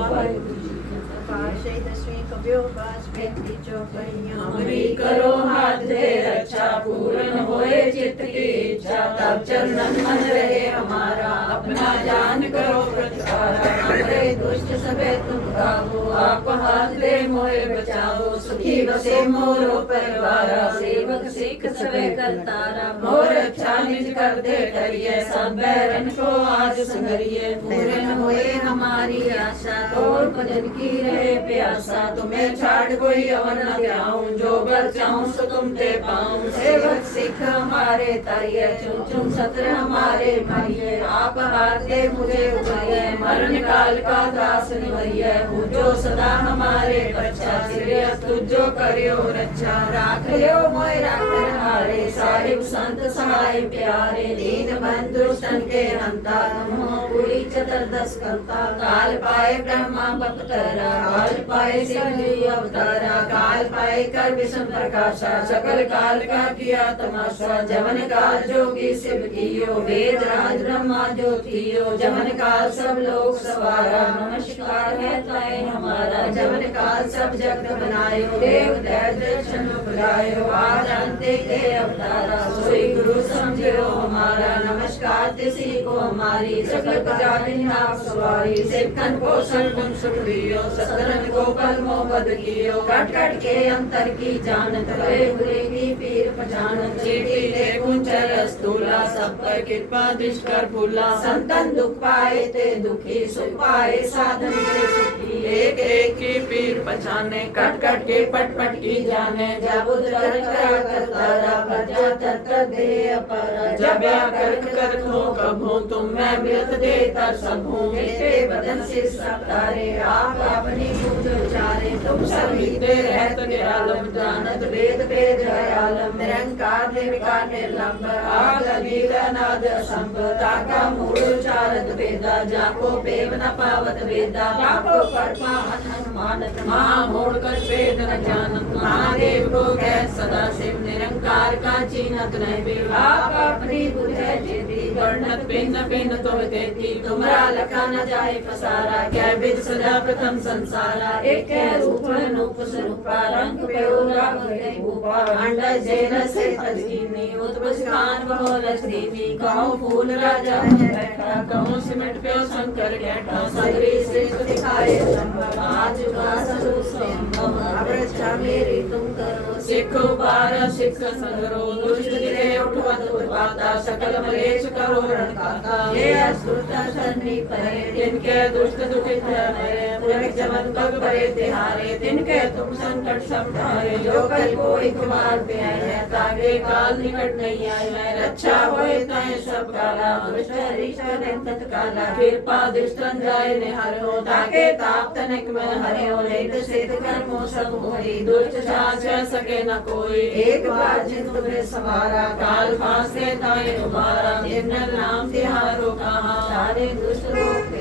वाहिगुरु जी की फतेह। पातशाही दसवीं कवियो बास बेनती चौपाइयां। हमारी करो हाथ दे रक्षा, पूर्ण होए चित्त की इच्छा, तब चंदन मन रहे हमारा, अपना जान करो प्रचारा। हमारे दुष्ट सबे तुम काबू, आप हाथ दे मोहे बचाओ, सुखी बसे मोरो परिवारा, सेवक सिख सबे करतारा। मोर अच्छा निज कर दे करिए, सब बैरन को आज संगरिए। पूर्ण होए हमारी आशा, तोर भजन की रहे प्यासा, तुम्हें छाड़ कोई और न जाऊं, जो बर चाहूं सो तुम ते पाऊं। सेवक सिख हमारे तारिये, चुन चुन सत्र हमारे मारिये, आप हाथ दे मुझे उबरिये, मरण काल का त्रास निवरिये। पूजो सदा हमारे बच्चा, सिरियस तुझो करियो रक्षा। राख लियो मोय राखन हारे, साहिब संत सहाय प्यारे। दीन बंधु स्तन के हंता, तुम हो पूरी चतुर्दश कंता। काल पाए ब्रह्मा बपतरा, काल पाए शिव जी अवतारा। काल पाए कर विष्णु प्रकाशा, सकल काल का किया तमाशा। जमन काल जोगी शिव कियो, वेद राज ब्रह्मा ज्योतियो। जमन काल सब लोग सवारा, नमस्कार है ताए हमारा। जमन काल सब जगत बनायो, देव दैत्य छंद बुलायो। आज अंते के अवतारा, सोई गुरु समझो हमारा। नमस्कार तिसी को हमारी, सकल प्रजाति आप सवारी। सिखन को सर्वं सुख दियो, सतरन को पल मोह बद कियो। कट कट के अंतर की जानत, हुए हुए की पीर पहचानत। चीटी दे कुंचर स्थूला, सब पर कृपा दृष्ट कर फूला। संतन दुख पाए ते दुखी, सुख पाए साधन के सुखी। एक एक की पीर पहचाने, कट कट के पट पट की जाने। जब उदर कर तारा, प्रजा तर कर दे अपारा। जब या कर हो कब हो, तुम मैं व्यर्थ दे तर सब हूँ। मिलते बदन से सब तारे, आप अपनी पूज उचारे। तुम सब हिते रहत निरालम, जानत वेद वेद है आलम। निरंकार निर्विकार निर्लंब, आद अनील अनाद असंभ। ताका मूल उचारत वेदा, जाको पेव न पावत वेदा। ताको पर पाहत हनुमानत, महा मोड़ कर वेद न जानत। महादेव को कह सदा शिव, निरंकार का चीनत नहीं बिर। आप अपनी बुझे जेती, वर्णत भिन्न भिन्न तुम तेती। तुमरा लखा न जाए पसारा, क्या विद सदा प्रथम संसारा। एक रूप अनूप स्वरूपा, रंग प्योरा भरे भूपा। अंडा जेर से तजकीनी, उत्पज कान बहु रच दीनी। कहूँ फूल राजा बन बैठा, कहूँ सिमट प्यो शंकर बैठा। सगरी श्रेष्ठ दिखाए संभव, आज का स्वरूप संभव। अब रक्षा मेरी तुम करो, सिखो बारह सिख संगरो। दुष्ट दिले उठवत उत्पाता, सकल मलेच्छ करो रणकाता। ये असुरता शरणी परे, जिनके दुष्ट दुखित मरे। पुरख जमन पग भरे तिहारे, तिनके तुम संकट सब ढारे। जो कल को एक बार पे है, तागे काल निकट नहीं आए। मैं रक्षा होए तय सब काला, दुष्ट हरीशर तत्काला। कृपा दृष्टन जाए निहार हो, ताके ताप तनिक में हरे हो। नित सिद्ध कर्मो सब होई, दुष्ट साच सके न कोई। एक बार जिन तुम्हें सवारा, काल फांसे ताए उबारा। जिनर नाम तिहारो कहा, सारे दुष्ट लोग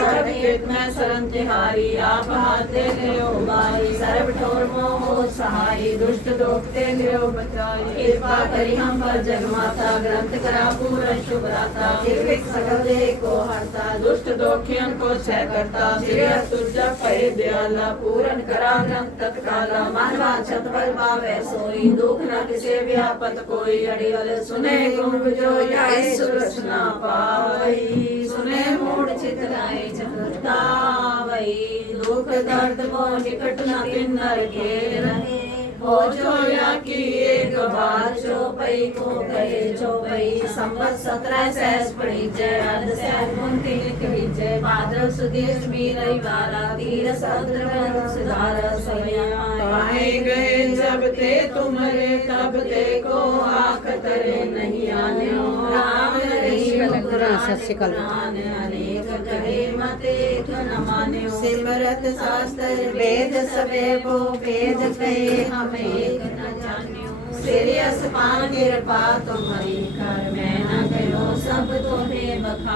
सर्व हित में शरण तिहारी। आप हाथ दे लियो उबारी, सर्व ठोर मोह सहाई। दुष्ट दोखते लियो बचाई, कृपा करी हम पर जगमाता। ग्रंथ करा पूर्ण शुभ राता, निर्विक सकल देह को हरता। दुष्ट दोखियन को क्षय करता, सिरियस तुझा पै दयाला। पूर्ण करा ग्रंथ तत्काला, मन वांछत बल पावे सोई। दुख न किसे व्यापत कोई, अड़ियल सुने गुण जो जाए सुरक्षना पाई। सुने मूढ़ चित लाए चतुरता वही, दुख दर्द मोह निकट न किन्नर के रहे। हो जो या की एक बार, चौपई को गए चौपई। संवत 17 सहस पड़ी जय, अर्ध सहस मुंती निकली जय। भाद्र सुदेश भी रविवारा, तीर समुद्र सुधारा। पाए गए जब ते तुमरे, तब ते को आख तरे नहीं आने। राम अनेक कहे मते न माने। सिमरत शास्त्र वेद सबे को, वेद कहे हमें एक न जान्यो। सिरियस पान कृपा तुम्हारी कर, मैं न कहो सब तुम्हें बखा।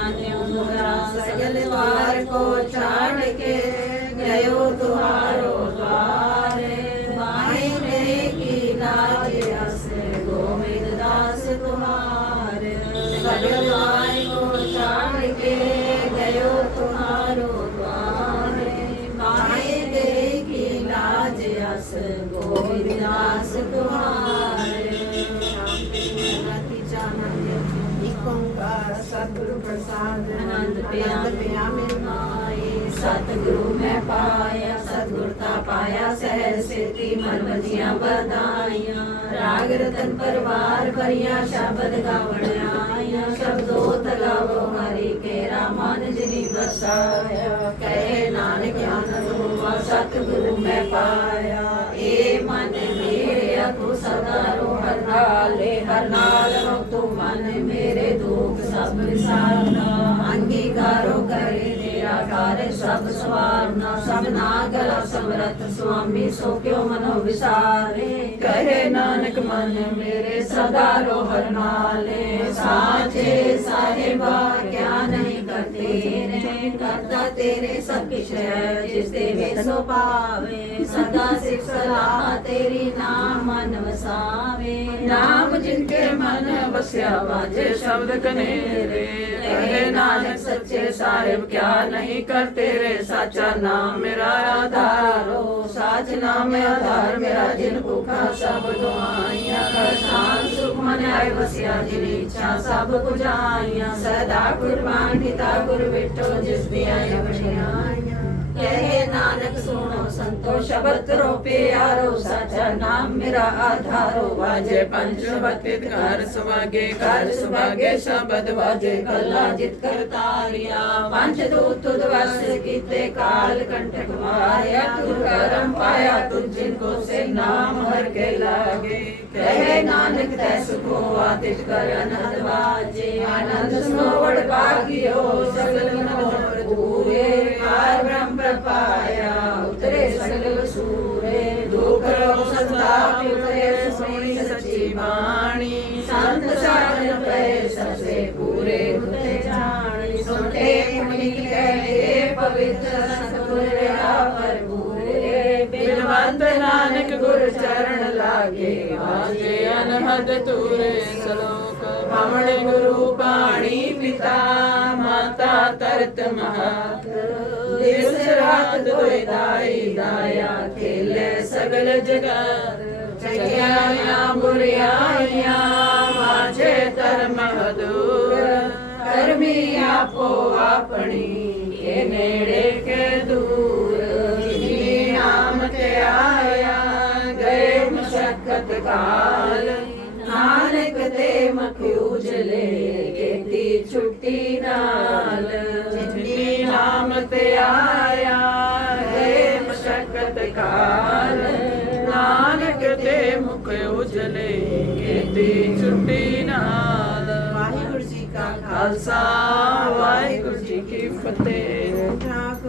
ਏਕ ਓੰਕਾਰ ਸਤਿਗੁਰੂ ਪ੍ਰਸਾਦ ਆਨੰਦ ਪਿਆ ਮਿਲ ਮਾਏ ਸਤਿਗੁਰੂ ਮੈਂ ਪਾਇਆ ਸਤਿਗੁਰਤਾ ਪਾਇਆ ਸਹਿਜ ਸੇਤੀ ਮਨ ਵਜੀਆਂ ਵਧਾਈਆਂ ਰਾਗ ਰਤਨ ਪਰਵਾਰ ਭਰੀਆਂ ਸ਼ਬਦ ਗਾਵਣ ਆਈਆਂ ਸ਼ਬਦੋ ਤਗਾਵੋ ਹਰੀ ਕੇਰਾ ਮਨ ਜਿਨੀ ਵਸਾਇਆ ਕਹੇ ਨਾਨਕ ਆਨੰਦ ਹੋਵਾ ਸਤਿਗੁਰੂ ਮੈਂ ਪਾਇਆ ਏ ਮਨ ਮੇਰਿਆ ਤੂੰ ਸਦਾ ਰੋ ਹਰ ਨਾਲ ਰੋ ਤੂੰ ਮਨ ਮੇਰੇ ਦੁੱਖ ਸਭ ਵਿਸਾਰਨਾ ਅੰਗੀਕਾਰੋ ਕਰੇ ਤੇਰਾ ਕਾਰਜ ਸਭ ਸਵਾਰਨਾ ਸਭ ਨਾਗਲਾ ਸਮਰਤ ਸੁਆਮੀ ਸੋ ਕਿਉ ਮਨੋ ਵਿਸਾਰੇ ਕਹੇ ਨਾਨਕ ਮਨ ਮੇਰੇ ਸਦਾ ਰੋ ਹਰ ਨਾਲੇ ਸਾਚੇ ਸਾਹਿਬਾ ਕਿਆ ਨਹੀਂ ਕਰਤੇ ਨੇ ਕਰਤਾ ਤੇਰੇ ਸਭ ਕਿਛ ਹੈ ਜਿਸ ਦੇ ਵਿੱਚ ਸੋ ਪਾਵੇ ਸਦਾ ਸਿਫਤ ਸਲਾਹ ਤੇਰੀ ਨਾਮ ਮਨ ਵਸਾਵੇ ਨਾਮ ਜਿਨਕੇ ਮਨ ਵਸਿਆ ਵਾਜੇ ਸ਼ਬਦ ਕਨੇਰੇ ਕਹੇ ਨਾਨਕ ਸੱਚੇ ਸਾਹਿਬ ਕਿਆ ਨਹੀਂ ਕਰ ਤੇਰੇ ਸਾਚਾ ਨਾਮ ਮੇਰਾ ਆਧਾਰੋ ਸਾਚ ਨਾਮ ਆਧਾਰ ਮੇਰਾ ਜਿਨ ਭੁਖਾ ਸਭ ਦੁਆਈਆਂ ਕਰ ਸ਼ਾਨ ਸੁਖ ਮਨ ਆਏ ਵਸਿਆ ਜਿਨ ਇੱਛਾ ਸਭ ਪੁਜਾਈਆਂ ਸਦਾ ਕੁਰਬਾਨ ਕੀਤਾ ਗੁਰ ਵਿਟੋ ਜਿਸ ਦੀਆਂ ਅਵਣੀਆਂ ਕਹੇ ਨਾਨਕ ਸੁਣੋ ਸੰਤੋ ਸ਼ਬਦ ਰੋ ਪਿਆਰੋ ਸਾਚਾ ਨਾਮ ਮੇਰਾ ਆਧਾਰੋ ਵਾਜੇ ਪੰਜ ਬਤਿਤ ਘਰ ਸੁਭਾਗੇ ਸ਼ਬਦ ਵਾਜੇ ਕੱਲਾ ਜਿਤ ਕਰਤਾਰਿਆ ਪੰਜ ਦੂਤ ਤੁਧ ਵਸ ਕੀਤੇ ਕਾਲ ਕੰਟਕ ਮਾਰਿਆ ਤੁਰ ਕਰਮ ਪਾਇਆ ਤੁਝ ਜਿਨ ਕੋ ਸੇ ਨਾਮ ਹਰ ਕੇ ਲਾਗੇ ਕਹੇ ਨਾਨਕ ਤੈ ਸੁਖੋ ਆਤਿਸ਼ ਕਰ ਆਨੰਦ ਵਾਜੇ ਆਨੰਦ ਸਮੋੜ ਭਾਗਿਓ ਸਗਲ ਮਨੋਰ ਦੂਰੇ ਹਰ ਬ੍ਰਹਮ ਪ੍ਰਪਾਇਆ ਉਤਰੇ ਸਗਲ ਸੂਰੇ ਦੁਖ ਰੋਗ ਸੰਤਾਪ ਉਤਰੇ ਸੋਣੀ ਸੱਚੀ ਬਾਣੀ ਸੰਤ ਸਾਧਨ ਪਏ ਸਭੇ ਪੂਰੇ ਹੁਤੇ ਜਾਣੀ ਸੁਣਤੇ ਪੁਨੀ ਕਹੇ ਪਵਿੱਤਰ ਸਤਿਗੁਰ ਰਹਾ ਪਰਪੂਰੇ ਬਿਨਵੰਤ ਨਾਨਕ ਗੁਰ ਚਰਨ ਲਾਗੇ ਵਾਜੇ ਅਨਹਦ ਤੂਰੇ ਸਲੋਕ ਭਾਵਣੇ ਗੁਰੂ ਬਾਣੀ ਪਿਤਾ ਮਾਤਾ ਤਰਤ ਮਹਾਤ ਦਿਸ ਰਾਤ ਦੋਇ ਦਾਈ ਦਾਇਆ ਖੇਲੇ ਸਗਲ ਜਗਤ ਚੰਗਿਆਈਆਂ ਬੁਰਿਆਈਆਂ ਵਾਜੇ ਧਰਮ ਹਦੂਰ ਕਰਮੀ ਆਪੋ ਆਪਣੀ ਇਹ ਨੇੜੇ ਕੇ ਦੂਰ ਜਿਨੀ ਨਾਮ ਤੇ ਆਇਆ ਗਏ ਮਸ਼ਕਤ ਕਾਲ ਨਾਨਕ ਤੇ ਮਖ ਉਜਲੇ ਕੀਤੀ ਛੁੱਟੀ ਨਾਲ ਜਿਨੀ ਨਾਮ ਤੇ ਆਇਆ ਗਏ ਮਸ਼ਕਤ ਕਾਲ ਨਾਨਕ ਤੇ ਮੁਖ ਉਜਲੇ ਕੀਤੀ ਛੁੱਟੀ ਨਾਲ ਵਾਹਿਗੁਰੂ ਜੀ ਕਾ ਖਾਲਸਾ ਵਾਹਿਗੁਰੂ ਜੀ ਕੀ ਫਤਿਹ ਖਾਲਸਾ